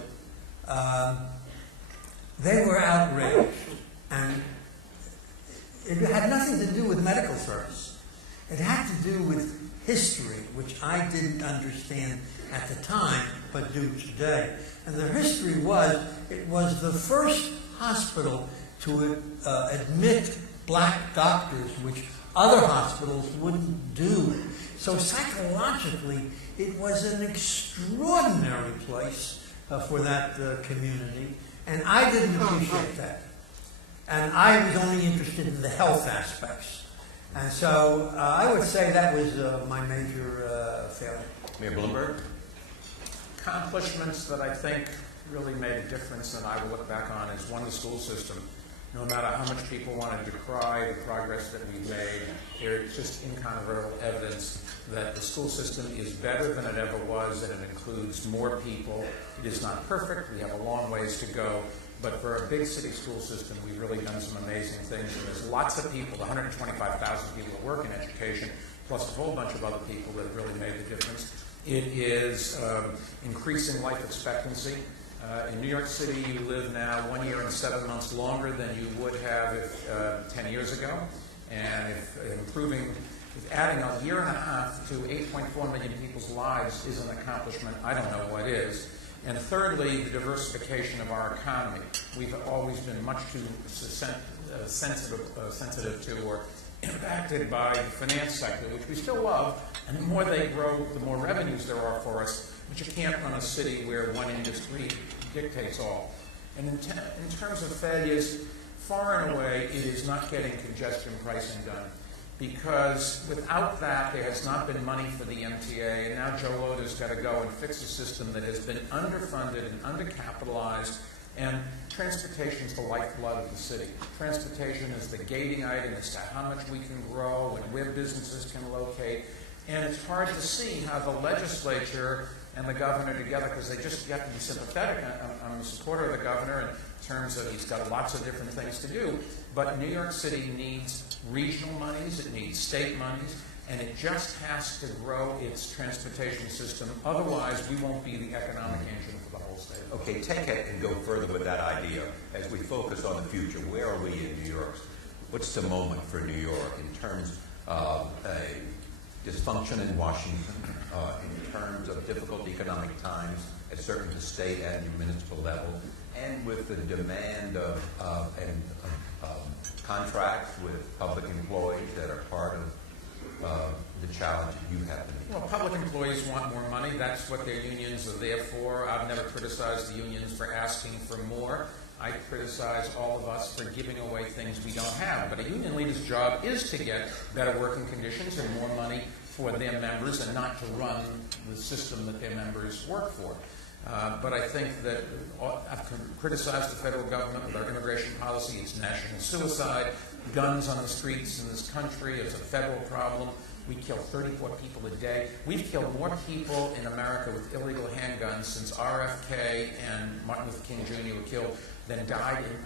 they were outraged. And it had nothing to do with medical service. It had to do with history, which I didn't understand at the time, but do today. And the history was, it was the first hospital to admit black doctors, which other hospitals wouldn't do. So psychologically, it was an extraordinary place for that community, and I didn't appreciate that. And I was only interested in the health aspects. And so I would say that was my major failure. Mayor Bloomberg? Accomplishments that I think really made a difference and I will look back on is, one, the school system. No matter how much people wanted to decry the progress that we made, there's just incontrovertible evidence that the school system is better than it ever was, and it includes more people. It is not perfect. We have a long ways to go. But for a big city school system, we've really done some amazing things. And there's lots of people, 125,000 people that work in education, plus a whole bunch of other people that really made the difference. It is increasing life expectancy. In New York City, you live now 1 year and 7 months longer than you would have if, 10 years ago. And if adding a year and a half to 8.4 million people's lives is an accomplishment, I don't know what is. And thirdly, the diversification of our economy. We've always been much too sensitive to or impacted by the finance sector, which we still love. And the more they grow, the more revenues there are for us. But you can't run a city where one industry dictates all. And in terms of failures, far and away, it is not getting congestion pricing done. Because without that, there has not been money for the MTA, and now Joe Loder's got to go and fix a system that has been underfunded and undercapitalized, and transportation is the lifeblood of the city. Transportation is the gating item as to how much we can grow and where businesses can locate, and it's hard to see how the legislature and the governor together, because they just have to be sympathetic. I'm a supporter of the governor in terms of he's got lots of different things to do, but New York City needs regional monies, it needs state monies, and it just has to grow its transportation system. Otherwise, we won't be the economic engine for the whole state. Okay, take it and go further with that idea. As we focus on the future, where are we in New York? What's the moment for New York in terms of dysfunction in Washington, in terms of difficult economic times at certain the state and municipal level, and with the demand of contracts with public employees that are part of the challenge that you have to meet? Well, public employees want more money. That's what their unions are there for. I've never criticized the unions for asking for more. I criticize all of us for giving away things we don't have. But a union leader's job is to get better working conditions and more money for their members and not to run the system that their members work for. But I think that I've criticized the federal government with our immigration policy. It's national suicide. Guns on the streets in this country is a federal problem. We kill 34 people a day. We've killed more people in America with illegal handguns since RFK and Martin Luther King Jr. were killed than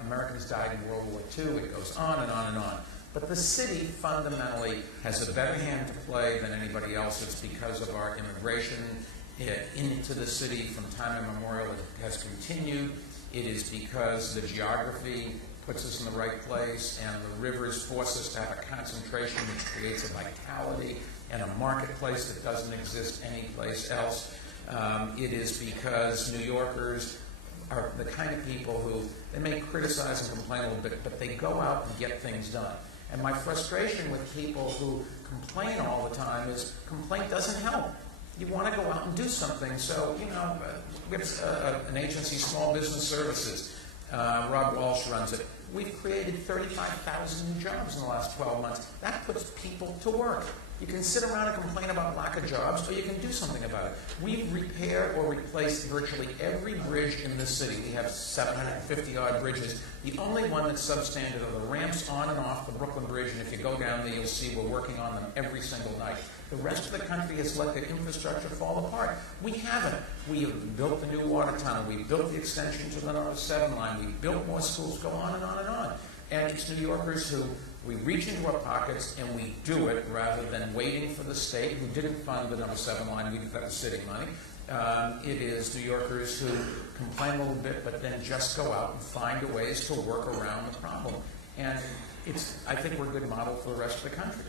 Americans died in World War II. It goes on and on and on. But the city fundamentally has a better hand to play than anybody else. It's because of our immigration into the city from time immemorial. It has continued. It is because the geography puts us in the right place, and the rivers force us to have a concentration which creates a vitality and a marketplace that doesn't exist anyplace else. It is because New Yorkers are the kind of people who, they may criticize and complain a little bit, but they go out and get things done. And my frustration with people who complain all the time is complaint doesn't help. You want to go out and do something. So, we have an agency, Small Business Services. Rob Walsh runs it. We've created 35,000 new jobs in the last 12 months. That puts people to work. You can sit around and complain about lack of jobs, or you can do something about it. We've repaired or replaced virtually every bridge in this city. We have 750-odd bridges. The only one that's substandard are the ramps on and off the Brooklyn Bridge, and if you go down there, you'll see we're working on them every single night. The rest of the country has let the infrastructure fall apart. We haven't. We have built the new water tunnel. We built the extension to the North 7 line. We built more schools. Go on and on and on. And it's New Yorkers who we reach into our pockets and we do it rather than waiting for the state, who didn't fund the number 7 line. We got the city money. It is New Yorkers who complain a little bit, but then just go out and find ways to work around the problem. And I think we're a good model for the rest of the country.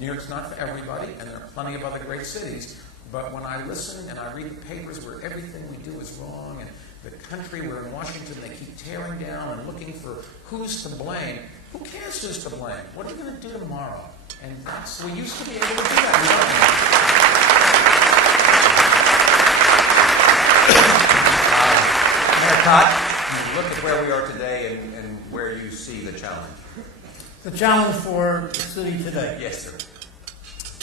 New York's not for everybody, and there are plenty of other great cities. But when I listen and I read the papers where everything we do is wrong, and the country, we're in Washington, they keep tearing down and looking for who's to blame. Who cares who's to blame? What are you going to do tomorrow? And we used to be able to do that. Mayor Koch, you look at where we are today and where you see the challenge. The challenge for the city today. Yes, sir.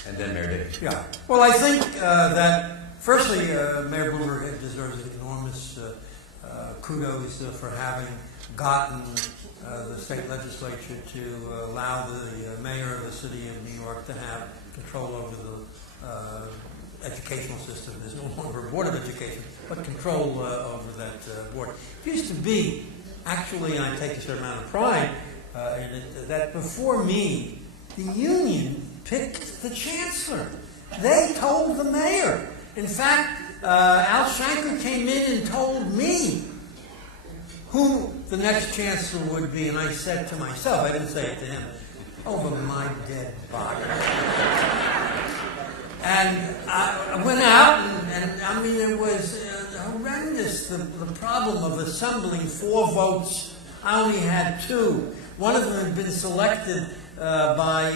And then Mayor Dinkins. Yeah. Well, I think that, firstly, Mayor Bloomberg deserves enormous kudos for having gotten the state legislature to allow the mayor of the city of New York to have control over the educational system. There's no longer a board of education, but control over that board. It used to be, actually, and I take a certain amount of pride in it, that before me, the union picked the chancellor. They told the mayor. In fact, Al Shanker came in and told me who the next chancellor would be, and I said to myself, I didn't say it to him, over my dead body. And I went out, and I mean, it was horrendous, the problem of assembling 4 votes. I only had 2. One of them had been selected by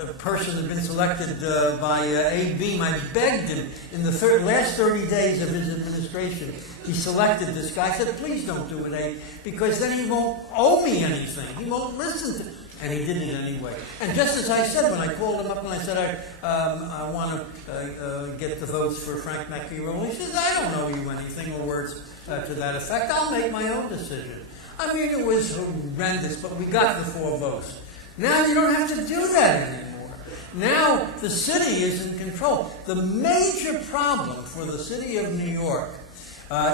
a person had been selected by ABNY. I begged him in the last 30 days of his administration. He selected this guy. I said, please don't do it, Abe, because then he won't owe me anything. He won't listen to me. And he did it anyway. And just as I said, when I called him up and I said, I want to get the votes for Frank Mayoral, he says, I don't owe you anything, or words to that effect. I'll make my own decision. I mean, it was horrendous, but we got the 4 votes. Now you don't have to do that anymore. Now the city is in control. The major problem for the city of New York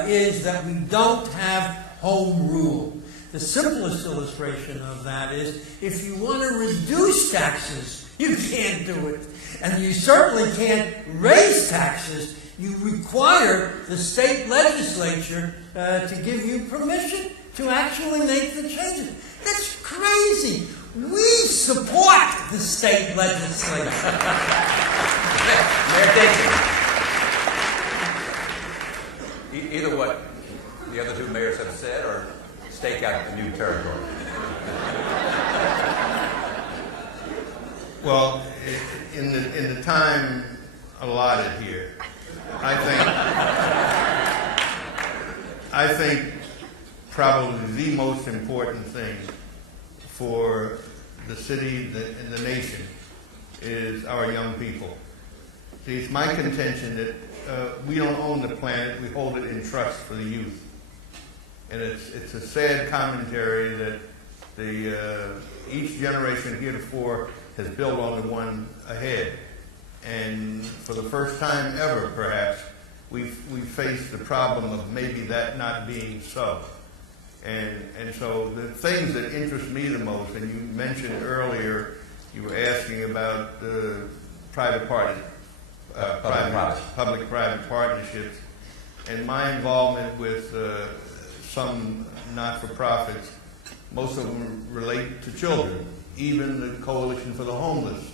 is that we don't have home rule. The simplest illustration of that is if you want to reduce taxes, you can't do it. And you certainly can't raise taxes. You require the state legislature to give you permission to actually make the changes. That's crazy. We support the state legislature. Mayor Dinkins. Either what the other 2 mayors have said or stake out the new territory. Well, in the time allotted here, I think probably the most important thing for the city and the nation is our young people. See, it's my contention that we don't own the planet, we hold it in trust for the youth. And it's a sad commentary that each generation heretofore has built on the one ahead. And for the first time ever, perhaps, we faced the problem of maybe that not being so. And so the things that interest me the most, and you mentioned earlier, you were asking about the public-private partnerships, and my involvement with some not-for-profits. Most of them relate to children, even the Coalition for the Homeless.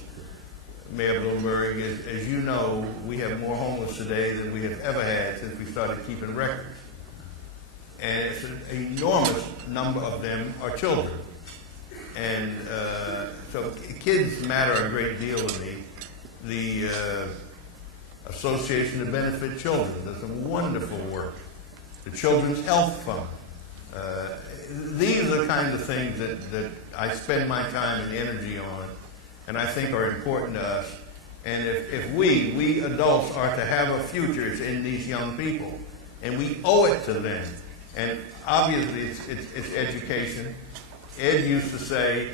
Mayor Bloomberg, as you know, we have more homeless today than we have ever had since we started keeping records. and it's an enormous number of them are children. And so kids matter a great deal to me. The Association to Benefit Children does some wonderful work. The Children's Health Fund. These are the kinds of things that I spend my time and energy on, and I think are important to us. And if we adults are to have a future, it's in these young people, and we owe it to them. And obviously, it's education. Ed used to say,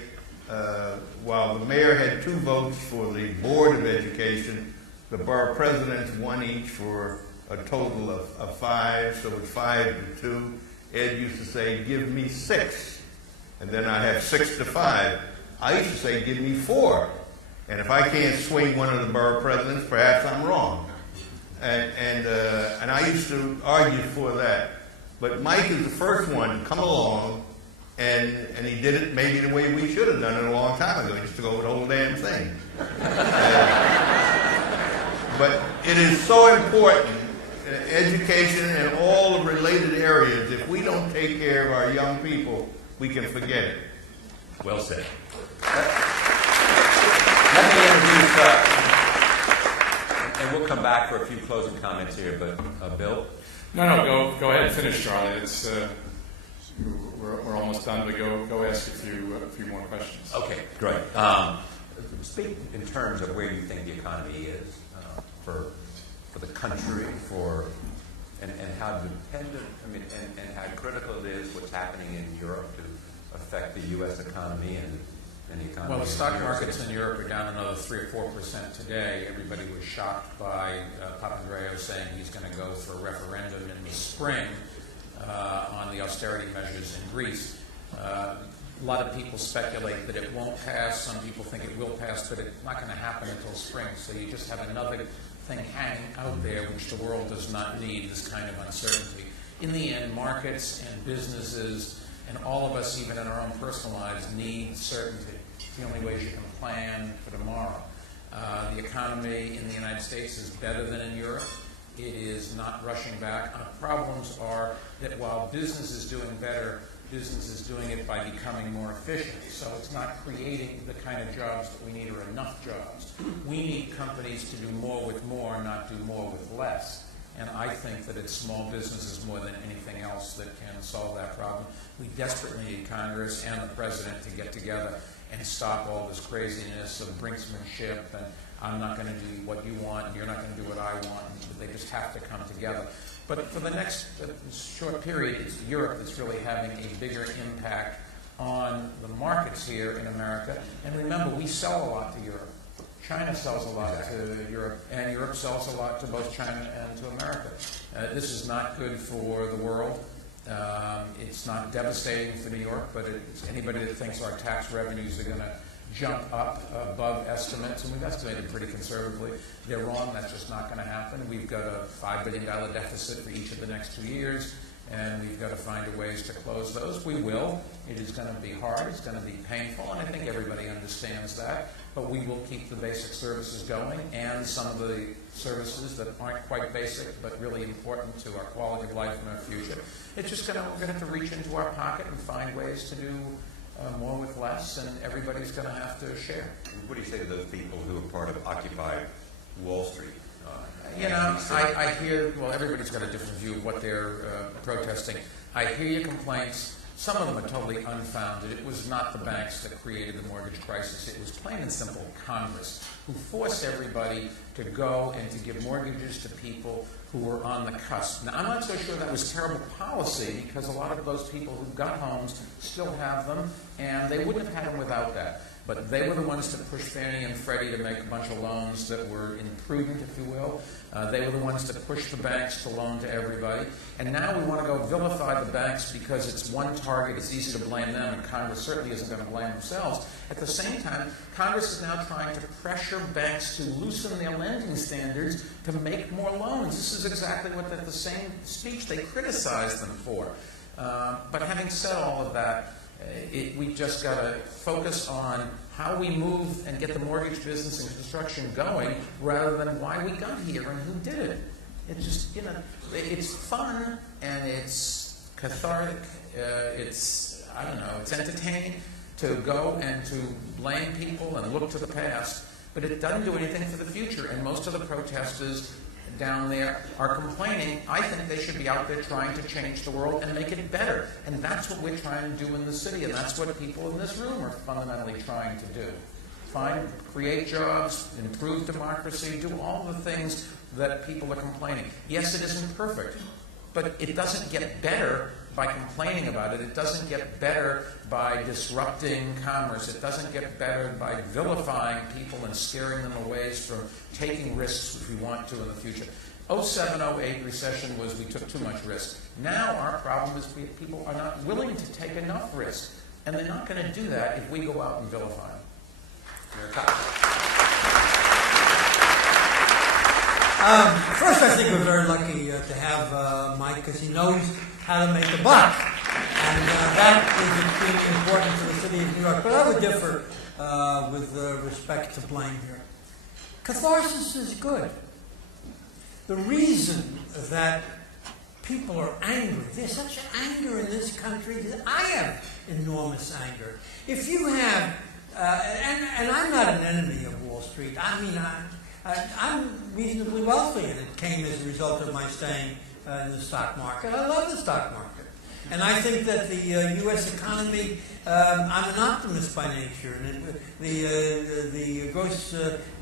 while the mayor had 2 votes for the Board of Education, the borough presidents 1 each for a total of 5, so it's 5 to 2. Ed used to say, give me 6, and then I'd have 6 to 5. I used to say, give me 4. And if I can't swing one of the borough presidents, perhaps I'm wrong. And I used to argue for that. But Mike is the first one to come along, and he did it maybe the way we should have done it a long time ago. He just took over the whole damn thing. But it is so important, education and all the related areas. If we don't take care of our young people, we can forget it. Well said. Let me introduce, and we'll come back for a few closing comments here, but Bill? No, go ahead and finish, Charlie. It's, we're almost done, but go ask a few more questions. Okay, great. Speak in terms of where you think the economy is for the country, and how dependent, and how critical it is what's happening in Europe to affect the U.S. economy and the economy. Well, the stock markets in Europe are down another 3 or 4% today. Everybody was shocked by Papandreou saying he's going to go for a referendum in the spring on the austerity measures in Greece. A lot of people speculate that it won't pass. Some people think it will pass, but it's not going to happen until spring. So you just have another thing hanging out there which the world does not need, this kind of uncertainty. In the end, markets and businesses and all of us, even in our own personal lives, need certainty. It's the only way you can plan for tomorrow. The economy in the United States is better than in Europe. It is not rushing back. Our problems are that while business is doing better, business is doing it by becoming more efficient. So it's not creating the kind of jobs that we need or enough jobs. We need companies to do more with more, not do more with less. And I think that it's small businesses more than anything else that can solve that problem. We desperately need Congress and the President to get together and stop all this craziness of brinksmanship and I'm not going to do what you want and you're not going to do what I want. They just have to come together. But for the next short period, it's Europe that's really having a bigger impact on the markets here in America. And remember, we sell a lot to Europe. China sells a lot to Europe, and Europe sells a lot to both China and to America. This is not good for the world. It's not devastating for New York, but it's anybody that thinks our tax revenues are going to jump up above estimates, and we've estimated pretty conservatively. They're wrong. That's just not going to happen. We've got a $5 billion deficit for each of the next 2 years, and we've got to find ways to close those. We will. It is going to be hard. It's going to be painful, and I think everybody understands that. But we will keep the basic services going, and some of the services that aren't quite basic but really important to our quality of life and our future. It's just we're going to have to reach into our pocket and find ways to do more with less, and everybody's going to have to share. What do you say to those people who are part of Occupy Wall Street? I hear, well, everybody's got a different view of what they're protesting. I hear your complaints. Some of them are totally unfounded. It was not the banks that created the mortgage crisis. It was plain and simple Congress, who forced everybody to go and to give mortgages to people who were on the cusp. Now, I'm not so sure that was terrible policy, because a lot of those people who got homes still have them, and they wouldn't have had them without that. But they were the ones to push Fannie and Freddie to make a bunch of loans that were imprudent, if you will. They were the ones to push the banks to loan to everybody. And now we want to go vilify the banks because it's one target. It's easy to blame them, and Congress certainly isn't going to blame themselves. At the same time, Congress is now trying to pressure banks to loosen their lending standards to make more loans. This is exactly what the same speech they criticized them for. But having said all of that, we just got to focus on how we move and get the mortgage business and construction going rather than why we got here and who did it. It's just, it's fun and it's cathartic. It's, I don't know, it's entertaining to go and to blame people and look to the past, but it doesn't do anything for the future. And most of the protesters down there are complaining. I think they should be out there trying to change the world and make it better. And that's what we're trying to do in the city, and that's what people in this room are fundamentally trying to do. Create jobs, improve democracy, do all the things that people are complaining. Yes, it isn't perfect, but it doesn't get better by complaining about it. It doesn't get better by disrupting commerce. It doesn't get better by vilifying people and scaring them away from taking risks, which we want to in the future. 07-08 recession was we took too much risk. Now our problem is people are not willing to take enough risk, and they're not going to do that if we go out and vilify them. First, I think we're very lucky to have Mike, because he knows how to make a buck, and that is extremely important to the city of New York. But I would differ with respect to blame here. Catharsis is good. The reason that people are angry, there's such anger in this country that I have enormous anger. If you have, and I'm not an enemy of Wall Street. I mean, I'm reasonably wealthy, and it came as a result of my staying in the stock market. I love the stock market. And I think that the U.S. economy, I'm an optimist by nature, and the gross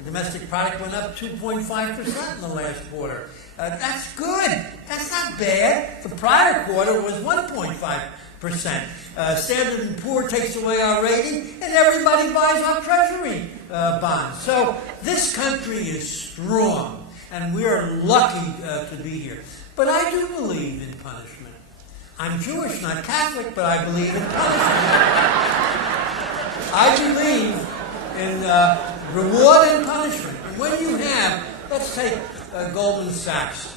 domestic product went up 2.5% in the last quarter. That's good. That's not bad. The prior quarter was 1.5%. Standard & Poor takes away our rating, and everybody buys our Treasury bonds. So this country is strong, and we are lucky to be here. But I do believe in punishment. I'm Jewish, not Catholic, but I believe in punishment. I believe in reward and punishment. And when you have, let's take Goldman Sachs.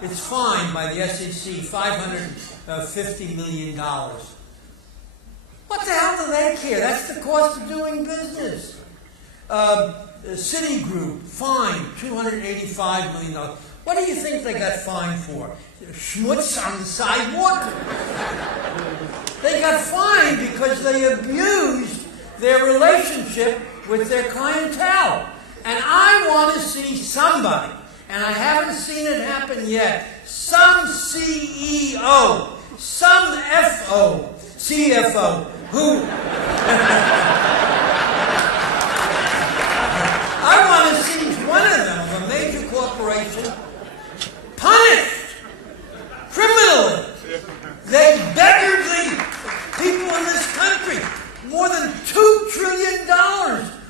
It's fined by the SEC $550 million. What the hell do they care? That's the cost of doing business. Citigroup fined $285 million. What do you think they got fined for? Schmutz on the sidewalk? They got fined because they abused their relationship with their clientele. And I want to see somebody, and I haven't seen it happen yet, some CEO, some CFO, who... I want to see one of them, of a major corporation, punished criminally. They beggared the people in this country. More than $2 trillion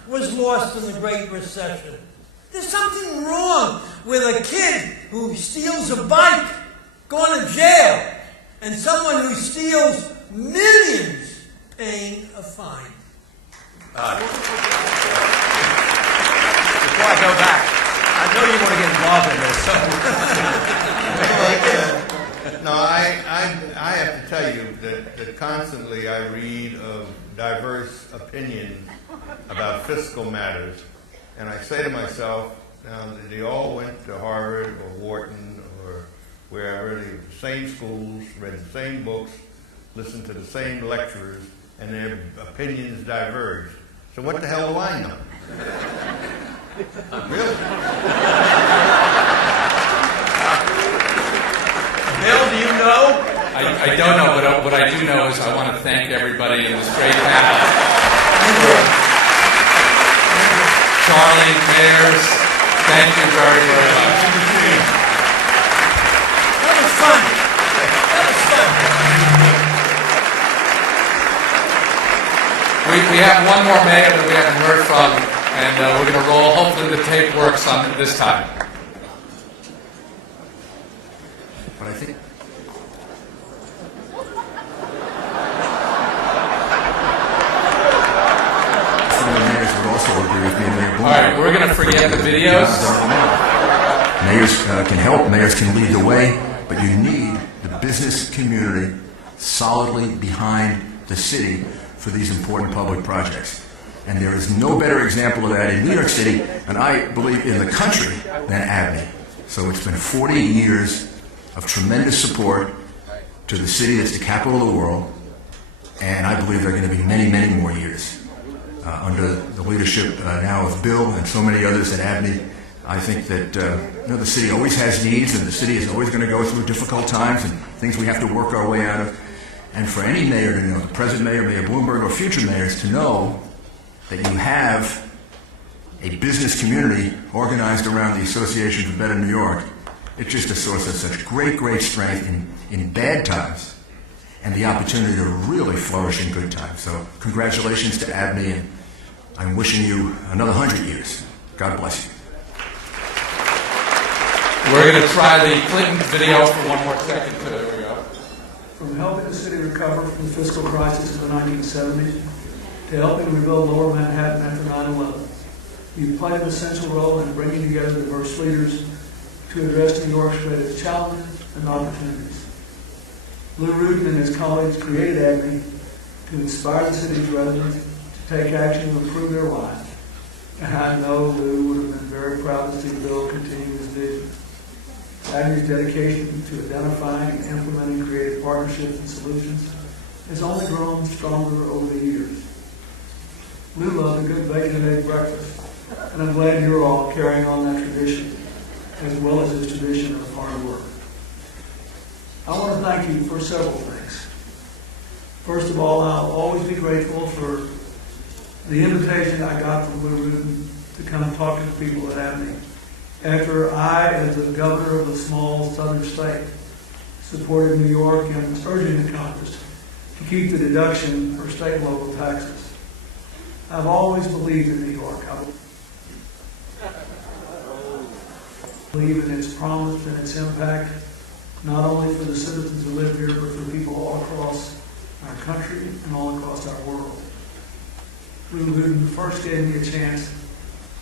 was lost in the Great Recession. There's something wrong with a kid who steals a bike going to jail and someone who steals millions paying a fine. Before I go back, I know you want to get involved in this. So. No, I have to tell you that constantly I read of diverse opinions about fiscal matters, and I say to myself, now they all went to Harvard or Wharton or wherever, they went to the same schools, read the same books, listened to the same lecturers, and their opinions diverged. So what the hell do I know? Really? Bill, do you know? I don't know, but what I do know is I want to thank everybody in this great panel. Charlie, Mayors, thank you very, very much. That was fun. We have one more mayor that we haven't heard from, and we're going to roll. Hopefully the tape works on this time. But I think... some of the mayors would also agree with me, Mayor Bloomberg. All right, we're going to forget the videos. Mayors can help, mayors can lead the way, but you need the business community solidly behind the city for these important public projects. And there is no better example of that in New York City, and I believe in the country, than ABNY. So it's been 40 years of tremendous support to the city that's the capital of the world, and I believe there are going to be many, many more years. Under the leadership now of Bill and so many others at ABNY, I think that the city always has needs, and the city is always going to go through difficult times and things we have to work our way out of. And for any mayor to know, the present mayor, Mayor Bloomberg, or future mayors, to know that you have a business community organized around the Association for Better New York, it's just a source of such great, great strength in bad times and the opportunity to really flourish in good times. So congratulations to ABNY, and I'm wishing you another 100 years. God bless you. We're going to try the Clinton video for one more second. There we go. From helping the city recover from the fiscal crisis of the 1970s to helping rebuild Lower Manhattan after 9/11, you've played an essential role in bringing together diverse leaders to address New York's greatest challenges and opportunities. Lou Rudin and his colleagues created ABNY to inspire the city's residents to take action to improve their lives. And I know Lou would have been very proud to see Bill continue his vision. ABNY's dedication to identifying and implementing creative partnerships and solutions has only grown stronger over the years. Lou loved a good bacon and egg breakfast, and I'm glad you're all carrying on that tradition, as well as his tradition of hard work. I want to thank you for several things. First of all, I'll always be grateful for the invitation I got from Lou Rudin to come talk to the people at ABNY after I, as the governor of a small southern state, supported New York in urging the Congress to keep the deduction for state and local taxes. I've always believed in New York. I believe in its promise and its impact, not only for the citizens who live here, but for people all across our country and all across our world. Lou Rudin first gave me a chance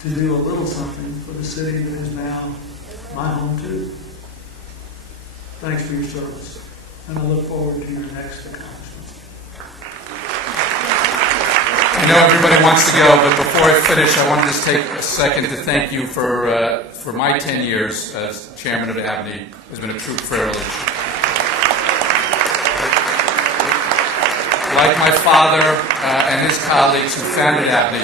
to do a little something for the city that is now my home too. Thanks for your service, and I look forward to your next accomplishment. I know everybody wants to go, but before I finish, I want to just take a second to thank you for my 10 years as chairman of ABNY. It's been a true privilege. Like my father and his colleagues who founded ABNY,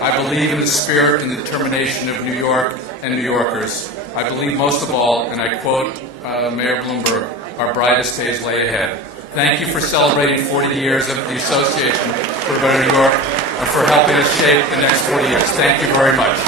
I believe in the spirit and determination of New York and New Yorkers. I believe most of all, and I quote Mayor Bloomberg, our brightest days lay ahead. Thank you for celebrating 40 years of the Association for Better New York and for helping us shape the next 40 years. Thank you very much.